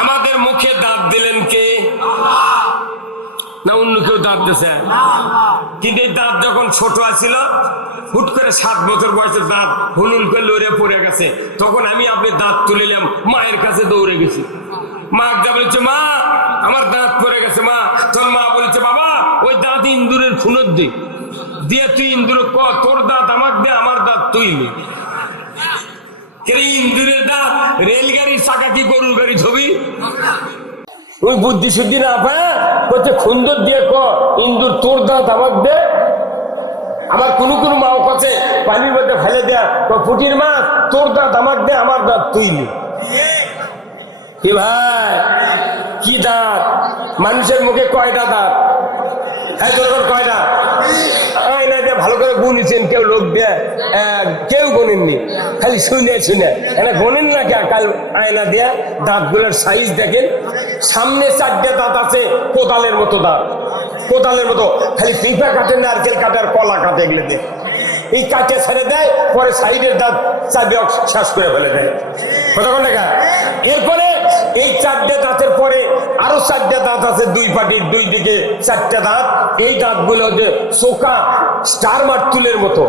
আমাদের মুখে দাঁত দিলেন কে? না অন্য কেউ দাঁত দিয়েছে? কিন্তু এই দাঁত যখন ছোট আছিল, হুট করে 7 বছর বয়সে দাঁত হুলুল করে লড়ে পড়ে গেছে, তখন আমি আপনি দাঁত তুলে নিলাম, মায়ের কাছে দৌড়ে গেছি। মা যা বলেছে, মা আমার দাঁত পড়ে গেছে। মা তোর মা বলেছে, বাবা ওই দাঁত ইন্দুরের খুনত দিয়ে তুই ইন্দুর ক তোর দাঁত আমাকে দে, আমার দাঁত তুই নে। ইন্দুরের দাঁত রেলগাড়ির চাকা কি গরুর গাড়ি ছবি? ওই বুদ্ধি শুদ্ধি না পায় বলছে খুন্দর দিয়ে ক ইন্দুর তোর দাঁত আমাকে দে। আমার কোনো কোনো মাও কাছে পানির মধ্যে ফেলে দেয়া পুটির মাছ তোর দাঁত আমাকে দে, আমার দাঁত তুই নে। কি ভাই কি দাঁত? মানুষের মুখে কয়টা দাঁত? হ্যাঁ কয়টা? ভালো করে গুনেছেন কেউ? লোক দেয় কেউ গোনেননি, খালি শুনে শুনে গোনেন না কে? কাল আয়না দেয়া দাঁত গুলোর সাইজ দেখেন। সামনে 4টে দাঁত আছে কোদালের মতো দাঁত, কোদালের মতো, খালি পিঁপা কাটে, নারকেল কাটার কলা কাটে, এগুলো দিয়ে এই কাটে ছেড়ে দেয়, পরে সাইডের দাঁত চাবি শ্বাস করে ফেলে দেয়। কতক্ষণ দেখা? এরপরে এই 4টে দাঁতের পরে আরো 4টে দাঁত আছে, দুই পাটির দুই দিকে 4টে দাঁত। এই দাঁতগুলো যে চোখা স্টার মার্তুলের মতো।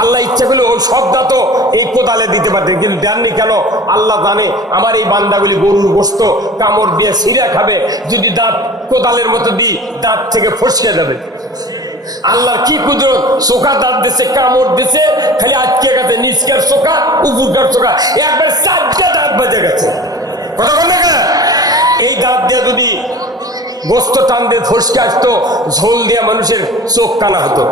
আল্লাহ ইচ্ছা করলে ওই সব দাঁতও এই কোদালে দিতে পারতেন, কিন্তু দেননি কেন? আল্লাহ জানে আমার এই বান্দাগুলি গরুর গোশত কামড় দিয়ে ছিঁড়া খাবে, যদি দাঁত কোদালের মতো দিই দাঁত থেকে ফসকে যাবে। আল্লাহর কি কুদরত! চোখা দাঁত দিছে, কামড় দিছে, খালি আটকে গেছে, নিচকার চোখা উপরকার চোখা, একবার 4টে দাঁত বেজে গেছে। কতক্ষণ দেখা? এই দাঁত দিয়ে যদি গোস্ত টান দিয়ে ফসকে আসতো, ঝোল দিয়ে মানুষের চোখ কানা হতো।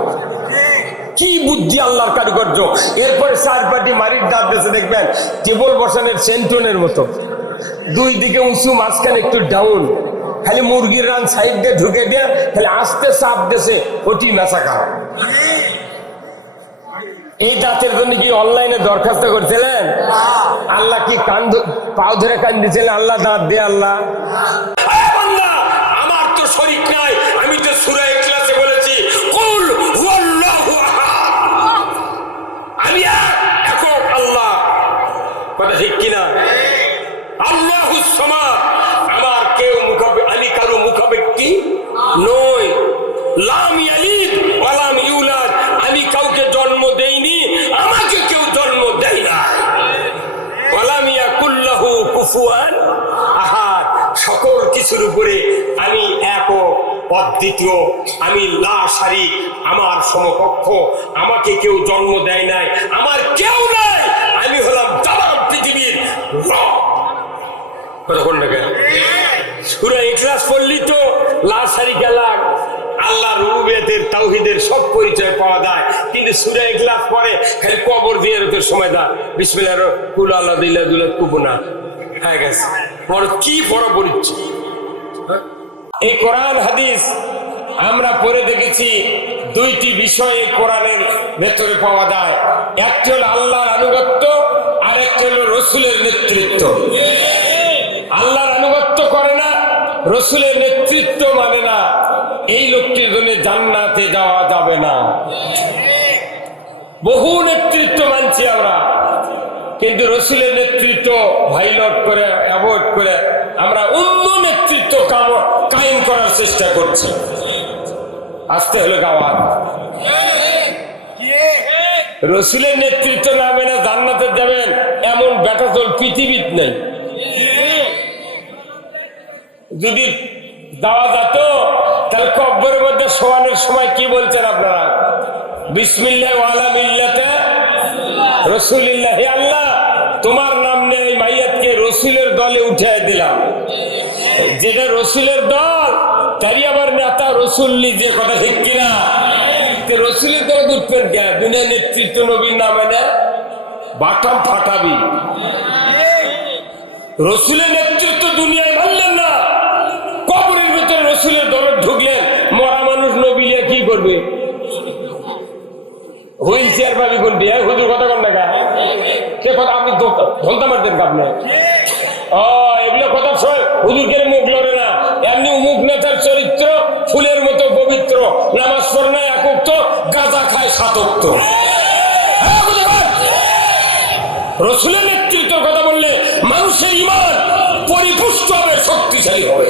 কি বুদ্ধি আল্লাহর কারিগর্য! এরপরে 4 পাটি মারির দাঁত দিয়েছে, দেখবেন কেবল বসানের সেন্টনের মতো, দুই দিকে উঁচু, মাঝখানে একটু ডাউন, খালি মুরগির রান সাইড দিয়ে ঢুকে দিয়ে খালি আস্তে চাপ দিয়েছে, ওটি নাচাকা। এই দাঁতের জন্য কি অনলাইনে দরখাস্ত করছিলেন? আল্লাহ কি কান পাও ধরে কান দিয়েছিলেন, আল্লাহ দাঁত দে আল্লাহ? আমার তো শরীক নাই, আমি তো সূরা ইখলাসে বলেছি কুল হুয়াল্লাহু আহাদ, আমি একক আল্লাহ। কথা ঠিক কিনা? আল্লাহুস সামাদ, আমার কেউ আমি কারো মুখাপেক্ষী নই। লাম ইয়ালিদ ওয়া লাম ইউলাদ, আমি কাউকে জন্ম দেইনি, আমাকে কেউ জন্ম দেয় না। ওয়া লাম ইয়াকুল লাহু কুফুয়ান আহাদ, সকল কিছুর উপরে আমি একক অদ্বিতীয়, আমি লা শারীক, আমার সমকক্ষ, আমাকে কেউ জন্ম দেয় নাই, আমার কেউ নাই, আমি হলাম তামাম পৃথিবীর রব। কতক্ষণ লাগে? সূরা ইখলাস পড়লি তো লা শারীকা লাহ, আল্লাহ রুবুবিয়্যতের তাওহীদের সব পরিচয় পাওয়া যায়। কিন্তু সূরা ইখলাস পড়ে খালি কবর জিয়ারতের সময় দা বিসমিল্লাহির কুল আল্লাহ দিল্লাহ দুলাত কুবনা হয়ে গেছে। বড় কি বড় পরিচয়! এই কোরআন হাদিস আমরা পড়ে দেখেছি, 2টি বিষয় এই কোরআনের ভেতরে পাওয়া যায়। একটি হলো আল্লাহর আনুগত্য, আর একটি হলো রসুলের নেতৃত্ব। আল্লাহর আনুগত্য করে না, রসুলের নেতৃত্ব মানে না, এই লোকটির জন্য জান্নাতে যাওয়া যাবে না। বহু নেতৃত্ব মানছি আমরা, কিন্তু রসুলের নেতৃত্ব ভাইলট করে অ্যাভয়েড করে আমরা অন্য নেতৃত্ব কায়েম করার চেষ্টা করছি। আসতে হলে গাওয়াত। রসুলের নেতৃত্ব না মেনে জান্নাতে যাবেন এমন বেটাচল পৃথিবীত নেই। যদি দেওয়া যেত তাহলে কব্বরের মধ্যে শোয়ানোর সময় কি বলছেন আপনারা? বিসমিল্লাহ ওয়ালা মিল্লাতে রাসূলিল্লাহ। হে আল্লাহ, তোমার নাম নিয়ে এই মাইয়াতকে রসুলের দলে উঠে দিলাম। যেটা রসুলের দল তারই আবার নেতা রসুল নিজে। কথা ঠিক কিনা? রসুলের দলে উঠবেন কে? দুনিয়া নেতৃত্ব নবীর নামে না, বাটাম ফাটাবি। রসুলের নেতৃত্ব দুনিয়ায় মানলেন না, কবরের ভিতরে রসুলের দলে ঢুকলেন। মরা মানুষ নবী নিয়ে কি করবে? হুইল চেয়ার পাবি কোনটি? হুজুর কথা কন না কে কথা? আপনি ধলতা মারতেন আপনি? এগুলো কথা হুজুরকে মুখ লড়ে না। এমনি মুখ নেতার চরিত্র ফুলের মতো পবিত্র, নামাজ পড়ে না একক, গাঁজা খায় 7 রসুলের নেতৃত্বের কথা বললে মানুষের ঈমান পরিপূর্ণ শক্তিশালী হবে।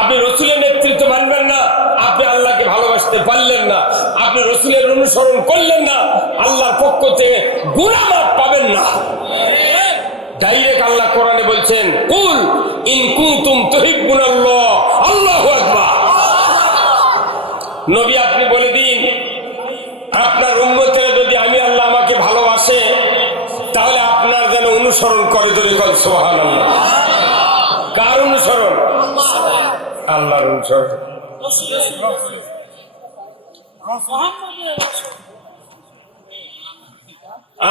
আপনি রসুলের নেতৃত্ব মানবেন না, আপনি আল্লাহকে ভালোবাসতে পারলেন না। আপনি রসুলের অনুসরণ করলেন না, আল্লাহর পক্ষ থেকে গুনাহ মাফ পাবেন না। ডাইরেক্ট আল্লাহ কোরআনে বলছেন, কুল ইন কুনতুম তুহিব্বুনাল্লাহ, আল্লাহু আকবার। নবী আপনি বলে দিন, আপনার উম্মতেরা যদি আমি আল্লাহ আমাকে ভালোবাসে, তাহলে আপনার যেন অনুসরণ করে। ধরে কল সুবহানাল্লাহ। কার অনুসরণ? আল্লাহর অনুসরণ।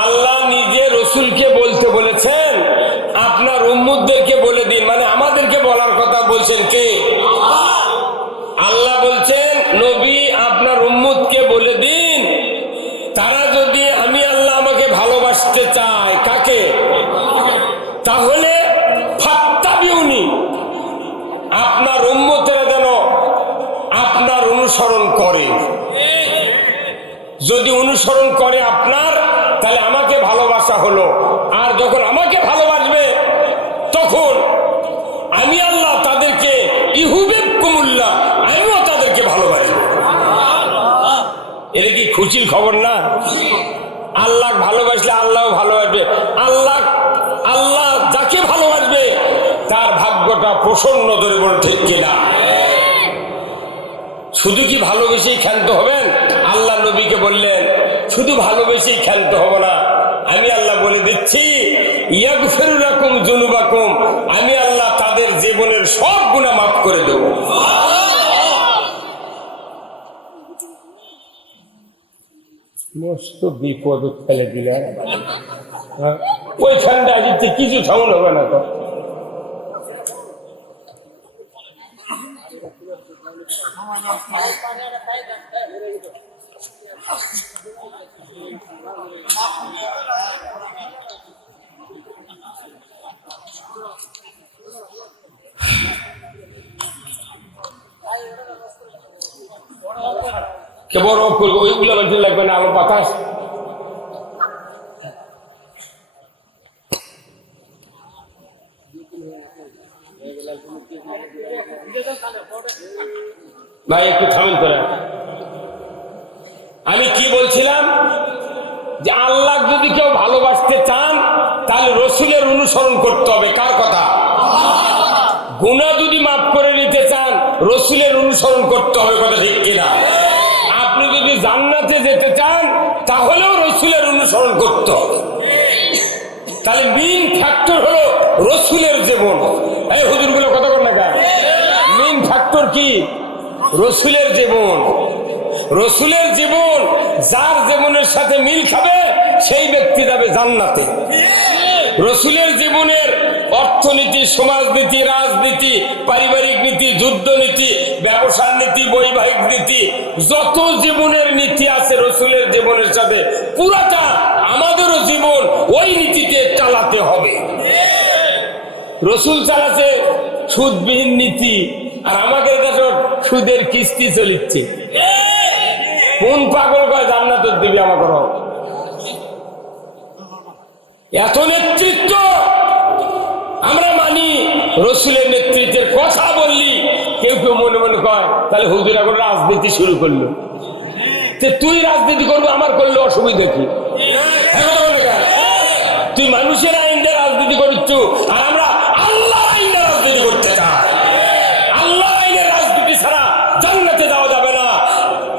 আল্লাহ নিজে রসুলকে বলতে বলেছেন, আপনার উম্মতদেরকে বলে দিন। মানে আমাদেরকে বলার কথা বলছেন কে? আল্লাহ বলছেন, নবী আপনার উম্মতকে বলে দিন, তারা যদি আমি আল্লাহ আমাকে ভালোবাসতে চায়, কাকে? তাহলে ফাত্তাবিউনি, আপনার উম্মতেরা যেন আপনার অনুসরণ করে। যদি অনুসরণ করে আপনার, তাহলে আমাকে ভালোবাসা হলো। আর যখন আমাকে ভালোবাসবে, তখন আমি আল্লাহ তাদেরকে ইহুবিবকুমুল্লাহ, আমিও তাদেরকে ভালোবাসবো। এটা কি খুশির খবর না? আল্লাহ ভালোবাসলে আল্লাহও ভালোবাসবে। আল্লাহ যাকে ভালোবাসবে তার ভাগ্যটা প্রসন্ন। ধরে বলে ঠিক কিনা? শুধু কি ভালোবেসেই ক্ষান্ত হবেন? আল্লাহ নবীকে বললেন, শুধু ভালোবেসেই ক্ষান্ত হব না, আমি আল্লাহ বলে দিচ্ছি, ইয়াগফিরু লাকুম যুনুবাকুম, আমি আল্লাহ তাদের জীবনের সব গুনাহ মাফ করে দেব। মস্ত বিপদ ফেলে দিলেন। ওইখানটা আজকে কিছু সাউন্ড হবে না তো। কেবল ওইগুলো বলতে লাগবে না, আলো বাতাস। ভাই একটু থামেন করে। আমি কি বলছিলাম, যে আল্লাহ যদি কেউ ভালোবাসতে চান, তাহলে রসুলের অনুসরণ করতে হবে। কার কথা? গুনাহ যদি মাফ করে নিতে চান, রসুলের অনুসরণ করতে হবে। কথা ঠিক কিনা? আপনি যদি জান্নাতে যেতে চান, তাহলেও রসুলের অনুসরণ করতে হবে। তাহলে মেইন ফ্যাক্টর হলো রসুলের জীবন। এই হুজুরগুলো কথা বল না কেন? মেইন ফ্যাক্টর কি? রসুলের জীবন। রসুলের জীবন যার জীবনের সাথে মিল খাবে, সেই ব্যক্তি যাবে জান্নাতে। রসুলের জীবনের অর্থনীতি, সমাজনীতি, রাজনীতি, পারিবারিক নীতি, যুদ্ধনীতি, ব্যবসার নীতি, বৈবাহিক নীতি, যত জীবনের নীতি আছে রসুলের জীবনের সাথে পুরাটা আমাদেরও জীবন ওই নীতিতে চালাতে হবে। রসুল চালাচ্ছে সুদবিহীন নীতি, আর আমাদের কাছে সুদের কিস্তি চলিচ্ছে। কোন পাগল কয় জান্নাত দিবি আমাকে? এত নেতৃত্ব আমরা মানি, রসুলের নেতৃত্বের কথা বললি, কেউ কেউ মনে মনে কয় তাহলে হুজুর এখন রাজনীতি শুরু করলো। তুই রাজনীতি করবো, আমার করলে অসুবিধা কি? তুই মানুষের আইন দিয়ে রাজনীতি করিচ্ছ, আর আমরা আল্লাহ আইন দিয়ে রাজনীতি করতে চাই। আল্লাহ আইনের রাজনীতি ছাড়া জান্নাতে যাওয়া যাবে না।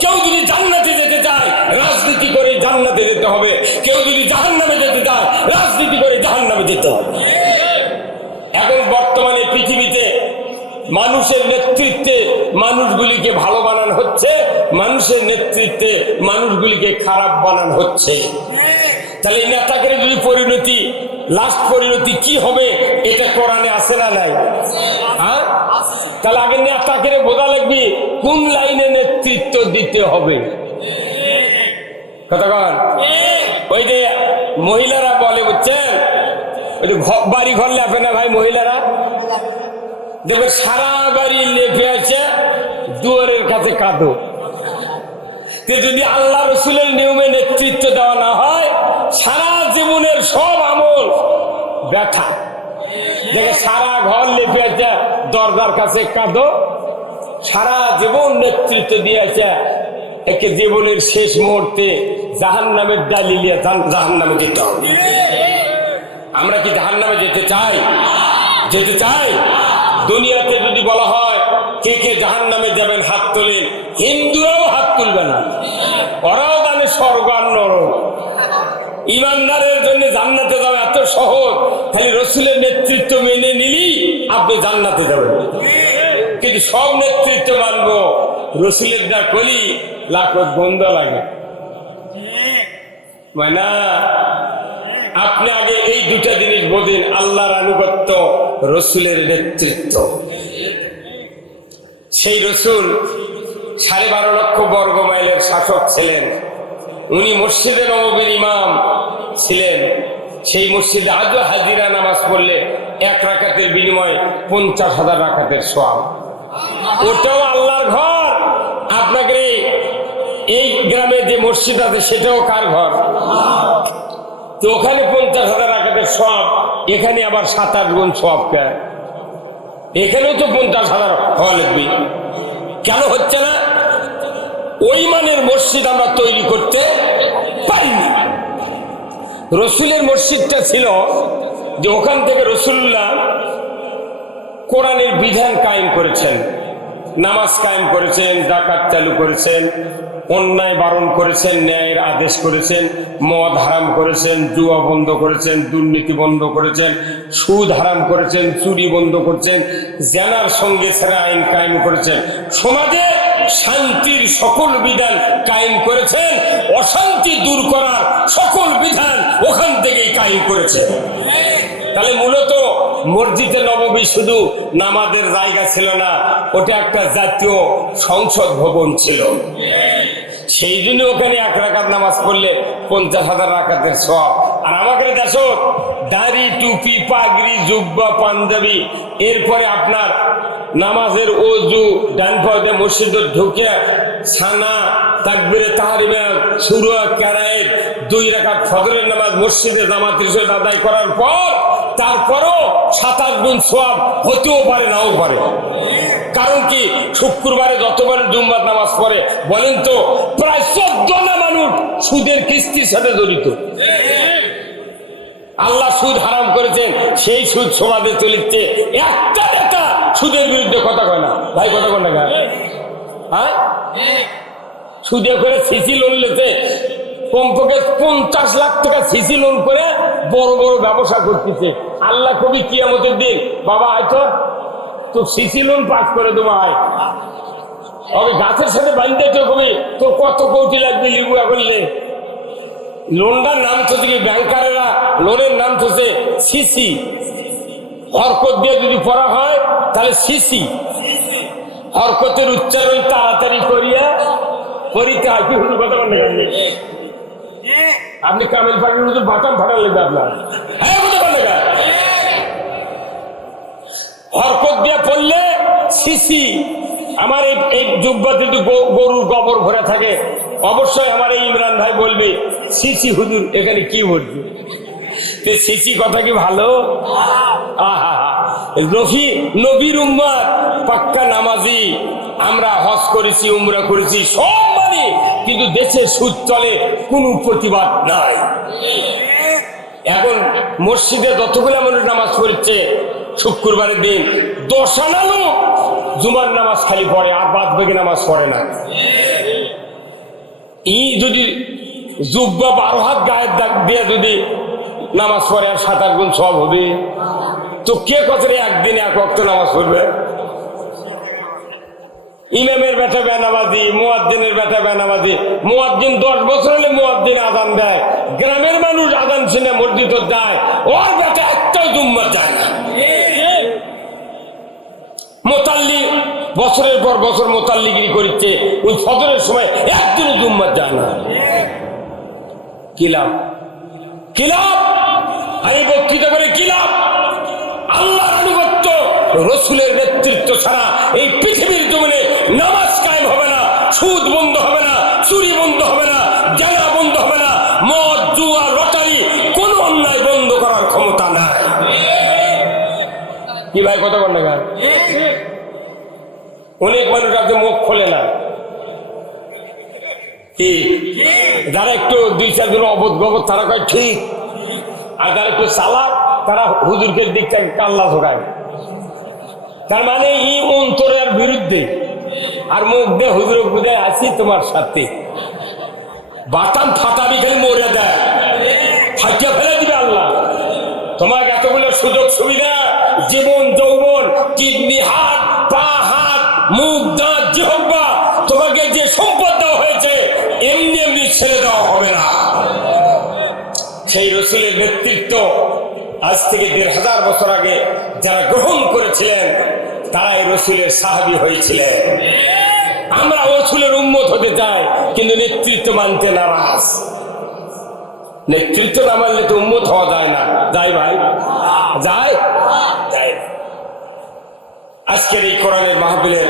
কেউ যদি জান্নাতে যেতে চায়, রাজনীতি করে জান্নাতে যেতে হবে। কেউ যদি জাহান্নামে যেতে চায়, রাজনীতি করে জাহান্নামে যেতে হবে। এখন বর্তমানে পৃথিবীতে মানুষের নেতৃত্বে মানুষগুলিকে ভালো বানানো হচ্ছে, মানুষের নেতৃত্বে মানুষগুলিকে খারাপ বানানো হচ্ছে। তাহলে এই নেতাকে যদি পরিণতি, লাস্ট পরিণতি কি হবে, এটা কোরআনে আছে না নাই? হ্যাঁ, তাহলে আগে নেতাকে বোঝা লাগবে কোন লাইনে নেতৃত্ব দিতে হবে। কতক্ষণ ওই যে মহিলারা বলে, বুঝছেন, ওই যে বাড়ি ঘর লেপে না ভাই মহিলারা, দেখবে সারা বাড়ি লেপে আছে, দুয়ারের কাছে কাঁদো। যদি আল্লাহ রসুলের নিয়মে নেতৃত্ব দেওয়া না হয়, সারা জীবনের সব আমল ব্যথা। দেখে সারা ঘর লেপে আছে, দরজার কাছে কাঁদো। সারা জীবন নেতৃত্ব দিয়েছে, একে জীবনের শেষ মুহূর্তে জাহান্নামের ডালি নিয়ে জাহান্নামে যেতে হবে। আমরা কি জাহান্নামে যেতে চাই? যেতে চাই? দুনিয়াতে যদি বলা হয় কে কে জাহান্নামে যাবেন হাত তোলেন, হিন্দুরাও হাত তুলবে না, ওরাও জানে স্বর্গ আর নরক। ইমানদারের জন্য জান্নাতে যাওয়া এত সহজ, খালি রসুলের নেতৃত্ব মেনে নিলি আপনি জান্নাতে যাবেন। কিন্তু সব নেতৃত্ব মানবো, রসুলের যা কলি লাখত বন্ধ লাগে মানে। আপনি আগে এই দুটা জিনিস বোঝেন, আল্লাহর আনুগত্য, রসুলের নেতৃত্ব। সেই রসুল 12.5 লক্ষ বর্গ মাইলের শাসক ছিলেন। উনি মসজিদে নববীর ইমাম ছিলেন। সেই মসজিদে আজও হাজিরা নামাজ পড়লে 1 রাকাতের বিনিময়ে 50,000 রাকাতের সওয়াব। ওটাও আল্লাহর ঘর। আপনাকে এই গ্রামে যে মসজিদ আছে সেটাও কার ঘর? তো ওখানে 50,000 রাকাতের সওয়াব, এখানে আবার 7-8 গুণ সওয়াব। এখানেও তো 50,000 হওয়া লাগবে। কেন হচ্ছে না? ওই মানের মসজিদ আমরা তৈরি করতে পারিনি। রসুলের মসজিদটা ছিল যে ওখান থেকে রসুল্লাহ কোরআনের বিধান কায়েম করেছেন, নামাজ কায়েম করেছেন, যাকাত চালু করেছেন, অন্যায় বারণ করেছেন, ন্যায়ের আদেশ করেছেন, মদ হারাম করেছেন, জুয়া বন্ধ করেছেন, দুর্নীতি বন্ধ করেছেন, সুদ হারাম করেছেন, চুরি বন্ধ করেছেন, জেনার সঙ্গে ছাড়া আইন কায়েম করেছেন, সমাজে শান্তির সকল বিধান কায়েম করেছেন, অশান্তি দূর করার সকল বিধান ওখান থেকেই কায়েম করেছেন। তাহলে মূলত মসজিদে নববী শুধু নামাজের জায়গা ছিল না, ওটা একটা জাতীয় সংসদ ভবন ছিল। সেই জন্য ওখানে 1 রাকাত নামাজ পড়লে 50,000 রাকাতের সওয়াব। আর আমাদের দেশ দাড়ি, টুপি, পাগড়ি, জুব্বা, পাঞ্জাবি, এরপরে আপনার নামাজের ওযু, ডান পায়ে মসজিদে ঢুকে সানা, তাকবীরে তাহরিমা, সূরা কিরাত, 2 রাকাত ফজরের নামাজ মসজিদে জামাতের সাথে আদায় করার পর তারপরও 7-8 গুণ সওয়াব হতেও পারে, নাও পারে। কারণ কি? শুক্রবারে যতবার জুম্মার নামাজ পড়ে বলেন তো, প্রায় 14 মানুষ সুদের কিস্তির সাথে জড়িত। আল্লাহ সুদ হারাম করেছেন, সেই সুদ সমাজে চলিচ্ছে। একটা নেতা সুদের বিরুদ্ধে কথা কয় না ভাই, কথা কয় না। হ্যাঁ, সুদে করে সিসি লোন লেছে, কমপক্ষে 50 লাখ টাকা সিসি লোন করে বড় বড় ব্যবসা করতেছে। আল্লাহ কবি কিয়ামতের দিন, বাবা হয়তো তো সিসি লোন পাস করে দেবো, আয় ওই গাছের সাথে বাঁধতে তো কবি তোর কত কোটি লাগবে লিগুয়া করলে। লোনটার নাম তো কি, ব্যাংকারেরা লোনের নাম তো সিসি, হরকত দিয়ে যদি পড়া হয় তাহলে সিসি। হরকতের উচ্চারণ তাড়াতাড়ি করিয়া করিতে হয়। কি হল কথা বলেন? আপনি কামেল পাখির মতো বাতাম ফাটার লেগে আপনার, হ্যাঁ কথা বলেন। হরকত দিয়ে পড়লে সিসি। আমার এই জুব্বা যদি গরুর গোবর ভরে থাকে, অবশ্যই আমার এই ইমরান ভাই বলবে সিসি হুজুর এখানে কি বলবে। সিসি কথা কি ভালো? নবীর উম্মত, পাক্কা নামাজি। আমরা হজ করেছি, উমরা করেছি, সব মানি, কিন্তু দেশে সুদ চলে, কোনো প্রতিবাদ নাই। এখন মসজিদে যতগুলো মানুষ নামাজ পড়ছে শুক্রবারের দিন 10 আনা লোক জুমার নামাজ খালি পড়ে, আর বাদ বাকি নামাজ পড়ে না। যদি জুব্বা 12 হাত গায়ের দাগ দিয়ে যদি নামাজ পড়ে, আর 7-8 গুণ সব হবে। তো কে কথা একদিনে 1 ওয়াক্ত নামাজ পড়বে? ইমামের বেটা বেনামাজি, মুয়াজ্জিনের বেটা বেনামাজি। মুয়াজ্জিন 10 বছর হলে মুয়াজ্জিন আযান দেয়, গ্রামের মানুষ আযান শুনে মসজিদে যায়, ওর বেটা একটাও জুম্মা যায় না। মোতাল্লি বছরের পর বছর মোতাল্লিগিরি করছে, ওই ফজরের সময় একদিনও জুম্মা যায় না। কি লাভ? কি লাভ? আমি বক্তৃতা করে কি লাভ? আল্লাহর আনুগত্য, রসুলের নেতৃত্ব ছাড়া এই পৃথিবীর জমিনে নামাজ কায়েম হবে না, সুদ বন্ধ হবে না, চুরি বন্ধ হবে না, জানা বন্ধ হবে না, মদ, জুয়া, লটারি, কোন অন্যায় বন্ধ করার ক্ষমতা নাই। কি ভাই কথা বল না গান? অনেক মানুষ আছে মুখ খোলে না, কি যারা একটু 2-4 জন অবোধ গবদ তারা কয় ঠিক, আর যারা একটু চালাক তারা হুজুরকে দিক থেকে কাল্লা ঝোকায়। তার মানে এই অন্তরের বিরুদ্ধে, আর মুখ দিয়ে হুজুর বুঝায় আছি তোমার সাথে, বাটাম ফাটাবি খালি মরে দেয়, ফাটিয়ে ফেলে দিবে আল্লাহ। তোমার এতগুলো সুযোগ সুবিধা, জীবন যৌবন, কিডনি, হাত পা, হাত মুখ দাঁত জিহ্বা, তোমাকে যে সম্পদ দেওয়া হয়েছে এমনি এমনি ছেড়ে দেওয়া হবে না। সেই রসুলের নেতৃত্ব আজ থেকে 1500 বছর আগে যারা গ্রহণ করেছিলেন তারাই রসুলের সাহাবী হয়েছিলেন। আমরা রসুলের উম্মত হতে চাই, কিন্তু নেতৃত্ব মানতে নারাজ। নেতৃত্ব না মানলে তো উম্মত হওয়া যায় না, যায় ভাই? যায় যায়। আজকের এই কোরআনের মাহফিলের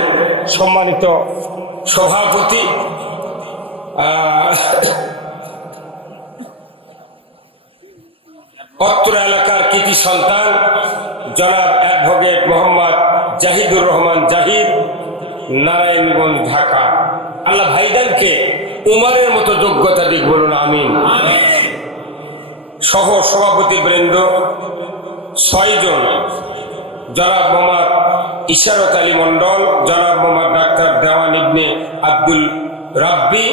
সম্মানিত সভাপতি অত্র এলাকার কৃতি সন্তান জনাব অ্যাডভোকেট মোহাম্মদ জাহিদুর রহমান জাহিদ, নারায়ণগঞ্জ, ঢাকা। আল্লাহ ভাইজানকে উমারের মতো যোগ্যতা দিক, বলুন আমিন। সহ সভাপতি বৃন্দ 6 জন, জনাব মোহাম্মদ ইশারত আলী মন্ডল, জনাব মোহাম্মদ ডাক্তার দেওয়ান ইবনে আব্দুল রাব্বি,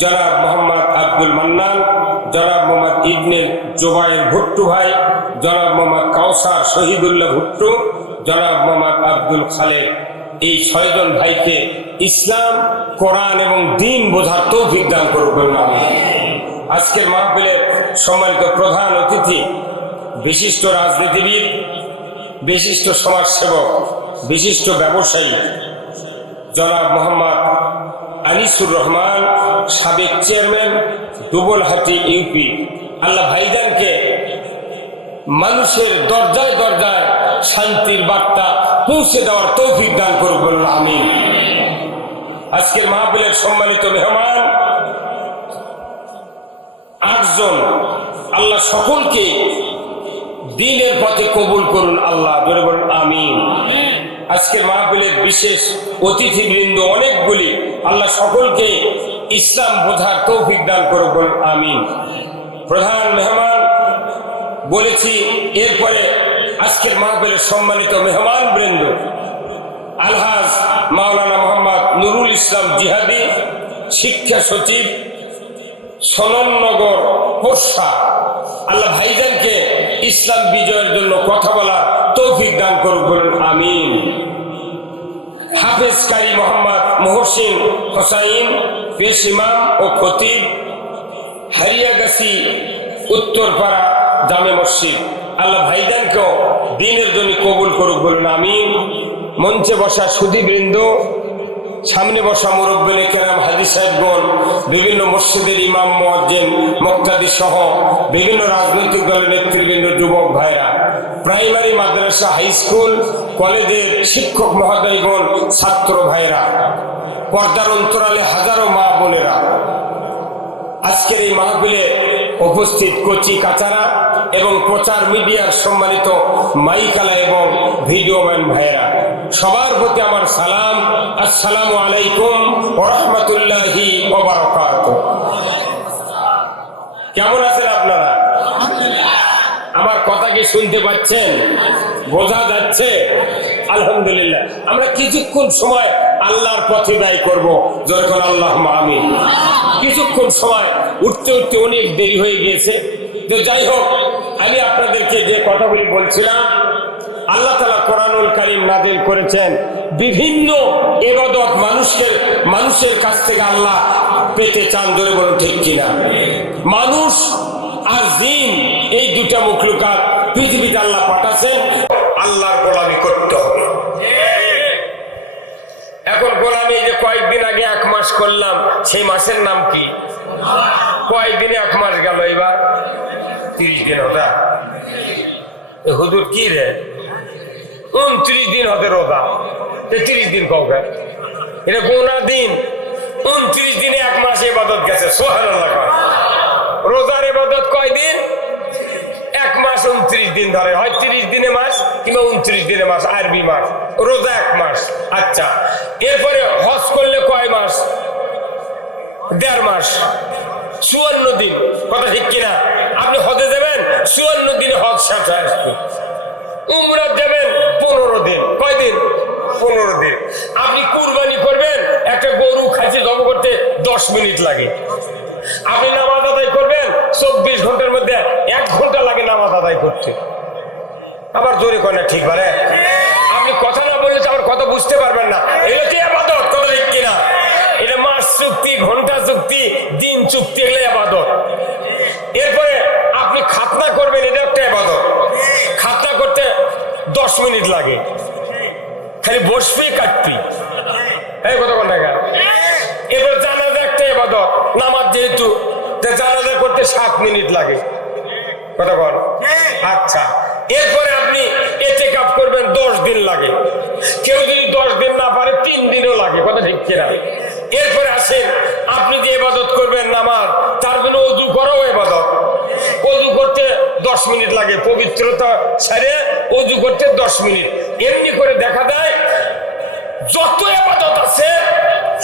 জনাব মোহাম্মদ আব্দুল মান্নান, জনাব মোহাম্মদ ইবনে জোবায়ের ভুট্টু ভাই, জনাব মোহাম্মদ কাউসার শহীদুল্লাহ ভুট্টু, জনাব মোহাম্মদ আব্দুল খালেক। এই 6 জন ভাইকে ইসলাম, কোরআন এবং দ্বীন বোঝার তৌফিক দান করুন। আজকের মাহফিলের সম্মানিত প্রধান অতিথি, বিশিষ্ট রাজনীতিবিদ, বিশিষ্ট সমাজসেবক, বিশিষ্ট ব্যবসায়ী জনাব মোহাম্মদ আনিসুর রহমান, সাবেক চেয়ারম্যান, দুবলহাটি ইউপি। আল্লাহ ভাইজানকে মানুষের দরজায় দরজায় শান্তির বার্তা পৌঁছে দেওয়ার তৌফিক দান করুন, বলুন আমিন। আজকের মাহফিলের সম্মানিত মেহমান 8 জন, আল্লাহ সকলকে দ্বীনের পথে কবুল করুন, আল্লাহ জোরে বলুন আমিন। আজকের মাহফিলের বিশেষ অতিথিবৃন্দ অনেকগুলি, আল্লাহ সকলকে ইসলাম বোঝার তৌফিক দান করুন, বলুন আমিন। প্রধান মেহমান বলেছি, এরপরে আজকের মাহফিলের সম্মানিত মেহমান বৃন্দ আলহাজ মাওলানা মোহাম্মদ নুরুল ইসলাম জিহাদি, শিক্ষা সচিব, সনননগর, পোরশা। আল্লাহ ভাইজানকে ইসলাম বিজয়ের জন্য কথা বলা তৌফিক দান করুন, বলুন আমিন। হাফেজ কারি মোহাম্মদ মহসিন হোসাইন, পেশ ইমাম ও খতিব, হারিয়াগাছি উত্তরপাড়া জামে মসজিদ। আল্লাহ ভাইজানকেও দ্বীনের জন্য কবুল করুক, বলুন আমিন। মঞ্চে বসা সুধীবৃন্দ, সামনে বসা মুরব্বিনে কেরাম, হাজী সাহেবগণ, বিভিন্ন মসজিদের ইমাম, মুয়াজ্জিন, মুক্তাদি সহ বিভিন্ন রাজনৈতিক দলের নেতৃবৃন্দ, যুবক ভাইরা, প্রাইমারি, মাদ্রাসা, হাই স্কুল, কলেজের শিক্ষক মহোদয়গণ, ছাত্র ভাইরা, পর্দার অন্তরালে হাজারো মা বোনেরা, আজকের এই মাহফিলে উপস্থিত কচি কাচারা এবং প্রচার মিডিয়ার সম্মানিত মাইকালা এবং ভিডিওম্যান ভাইরা, সবার প্রতি আমার সালাম। আসসালামু আলাইকুম ওয়া রাহমাতুল্লাহি ওয়া বারাকাতুহু। কেমন আছেন আপনারা? আমার কথা কি শুনতে পাচ্ছেন? বোঝা যাচ্ছে? আলহামদুলিল্লাহ। আমরা কিছুক্ষণ সময় আল্লাহর পথে ব্যয় করবো, যখন আল্লাহুম্মা আমিন। কিছুক্ষণ সময় উঠতে উঠতে অনেক দেরি হয়ে গিয়েছে, তো যাই হোক, আমি আপনাদেরকে যে কথাগুলি বলছিলাম, আল্লাহ তাআলা কোরআনুল কারীম নাযিল করেছেন, বিভিন্ন ইবাদত মানুষের কাছ থেকে আল্লাহ পেতে চান, ধরে বলুন ঠিক কিনা? মানুষ আর জিন, এই দুটা মখলুকাত পৃথিবীতে আল্লাহ পাঠাচ্ছেন, আল্লাহর গোলামি করতে হবে। এখন গোলামি যে কয়েকদিন আগে 1 মাস করলাম, সেই মাসের নাম কি? কয়েকদিনে 1 মাস গেল, এবার 30 দিন হতা। হুজুর কি রে, 29 দিন হতে রোজা, 30 দিন কবে? এটা গোনা দিন। 29 দিনে 1 মাস ইবাদত গেছে, সুবহানাল্লাহ। রোজার ইবাদত কয়দিন? 1 মাস 29 দিন ধরে হয়, 30 দিনে মাস কিংবা 29 দিনের মাস, আরবি মাস, রোজা 1 মাস। আচ্ছা, এরপরে হজ করলে কয় মাস? 1.5 মাস, 54 দিন। কথা ঠিক কিনা? আপনি হজে যাবেন, 54 দিনে হজ শেষ হয়ে আসবে। উমরা যাবেন 15 দিন। কয় দিন? 15 দিন। আপনি কুরবানি করবেন, একটা গরু খাসি জব করতে 10 মিনিট লাগে। আপনি নামাজ আদায় করবেন, 24 ঘন্টার মধ্যে 1 ঘন্টা লাগে নামাজ আদায় করতে। আবার জোরে কয় না, ঠিক পারে? আপনি কথা না বললে তো আমার কথা বুঝতে পারবেন না। এটা কি ইবাদত? কথা ঠিক কিনা? এটা মাস চুক্তি, ঘন্টা চুক্তি, দিন চুক্তি, এগুলো ইবাদত। এরপরে আপনি খাতনা করবেন, এটা একটা ইবাদত। খাতনা করতে 10 মিনিট লাগে, খালি বসবি কাটবি। এই কথা কোন টাকা? এবার জানাজা একটা ইবাদত, নামাজ যেহেতু, জানাজা করতে 7 মিনিট লাগে। কথা বল। আচ্ছা, এরপরে আপনি ইতিকাফ করবেন, 10 দিন লাগে। কেউ যদি 10 দিন না পারে 3 দিনও লাগে। কথা ঠিক কিনা? এরপরে আসেন, আপনি যে ইবাদত করবেন নামাজ, তার জন্য ওযু করাও ইবাদত। ওযু করতে 10 মিনিট লাগে, পবিত্রতা ছেড়ে ওযু করতে 10 মিনিট। এমনি করে দেখা যায় যত ইবাদত আছে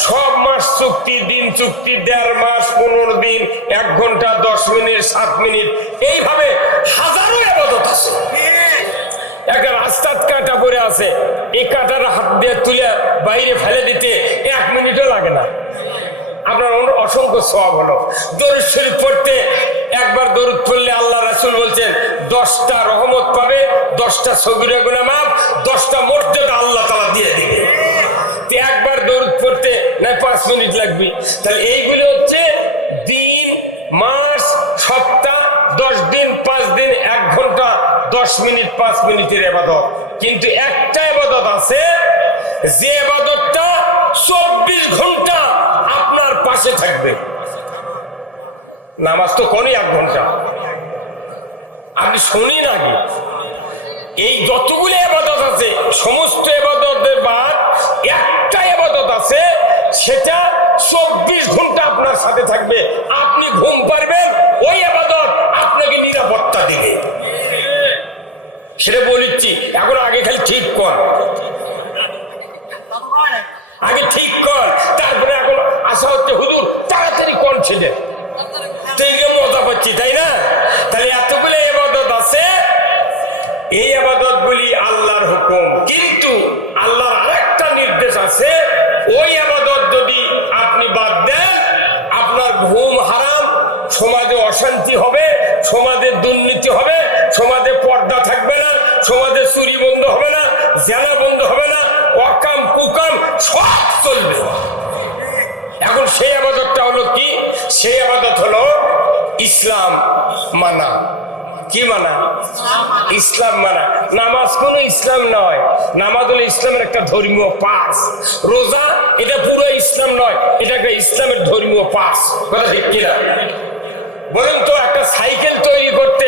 সব মাস চুক্তি, দিন চুক্তি, 1.5 মাস, 15 দিন, 1 ঘন্টা, 10 মিনিট, 7 মিনিট, এইভাবে হাজারো ইবাদত আছে। একটা রাস্তার কাঁটা পড়ে আছে, এই কাঁটার হাত দিয়ে তুলে বাইরে ফেলে দিতে 1 মিনিটও লাগে না। আপনার অসংখ্য সওয়াব হলো। দরুদ শরীফ পড়তে, একবার দরুদ পড়লে আল্লাহ রাসূল বলছেন 10টা রহমত পাবে, 10টা সগীরা গুনাহ মাফ, 10টা মর্যাদা আল্লাহ তাআলা দিয়ে দিবে। একবার দরুদ পড়তে না 5 মিনিট লাগবে। তাহলে এইগুলো হচ্ছে দিন, মাস, সপ্তাহ, 10 দিন, 5 দিন, 1 ঘন্টা, 10 মিনিট, 5 মিনিটের ইবাদত। কিন্তু একটা ইবাদত আছে, যে ইবাদতটা 24 ঘন্টা আপনার পাশে থাকবে। নামাজ তো কোনই 1 ঘন্টা। আপনি শুনিন আগে, এই যতগুলো ইবাদত আছে সমস্ত ইবাদতের বাদ একটা ইবাদত আছে, সেটা 24 ঘন্টা আপনার সাথে থাকবে। আপনি ঘুম পারবেন, ওই ইবাদত আপনাকে নিরাপত্তা দিবে। সেটা বলিচ্ছি, এখন আগে খালি ঠিক কর, আগে ঠিক কর, তারপরে এখন আশা হচ্ছে হুজুর তাড়াতাড়ি কোন ছেলে মজা পাচ্ছি, তাই না? তাহলে এতগুলো ইবাদত আছে, এই ইবাদত গুলি আল্লাহর হুকুম। কিন্তু আল্লাহর আরেকটা নির্দেশ আছে, ওই ইবাদত যদি আপনি বাদ দেন, আপনার ঘুম হারাম, সমাজে অশান্তি হবে, সমাজে দুর্নীতি হবে, সমাজে পর্দা থাকবে না, সমাজে চুরি বন্ধ হবে না, জেনা বন্ধ হবে না, অকাম কুকাম সব চলবে। এখন সেই ইবাদতটা হলো কি? সেই ইবাদত হলো ইসলাম মানা। কি মানা? ইসলাম মানা। নামাজ কোনো ইসলাম নয়, নামাজ হলো ইসলামের একটা ধর্মীয় পাস। রোজা এটা পুরো ইসলাম নয়, এটা একটা ইসলামের ধর্মীয় পাস। কথা ঠিক কিনা? বলেন তো, একটা সাইকেল তৈরি করতে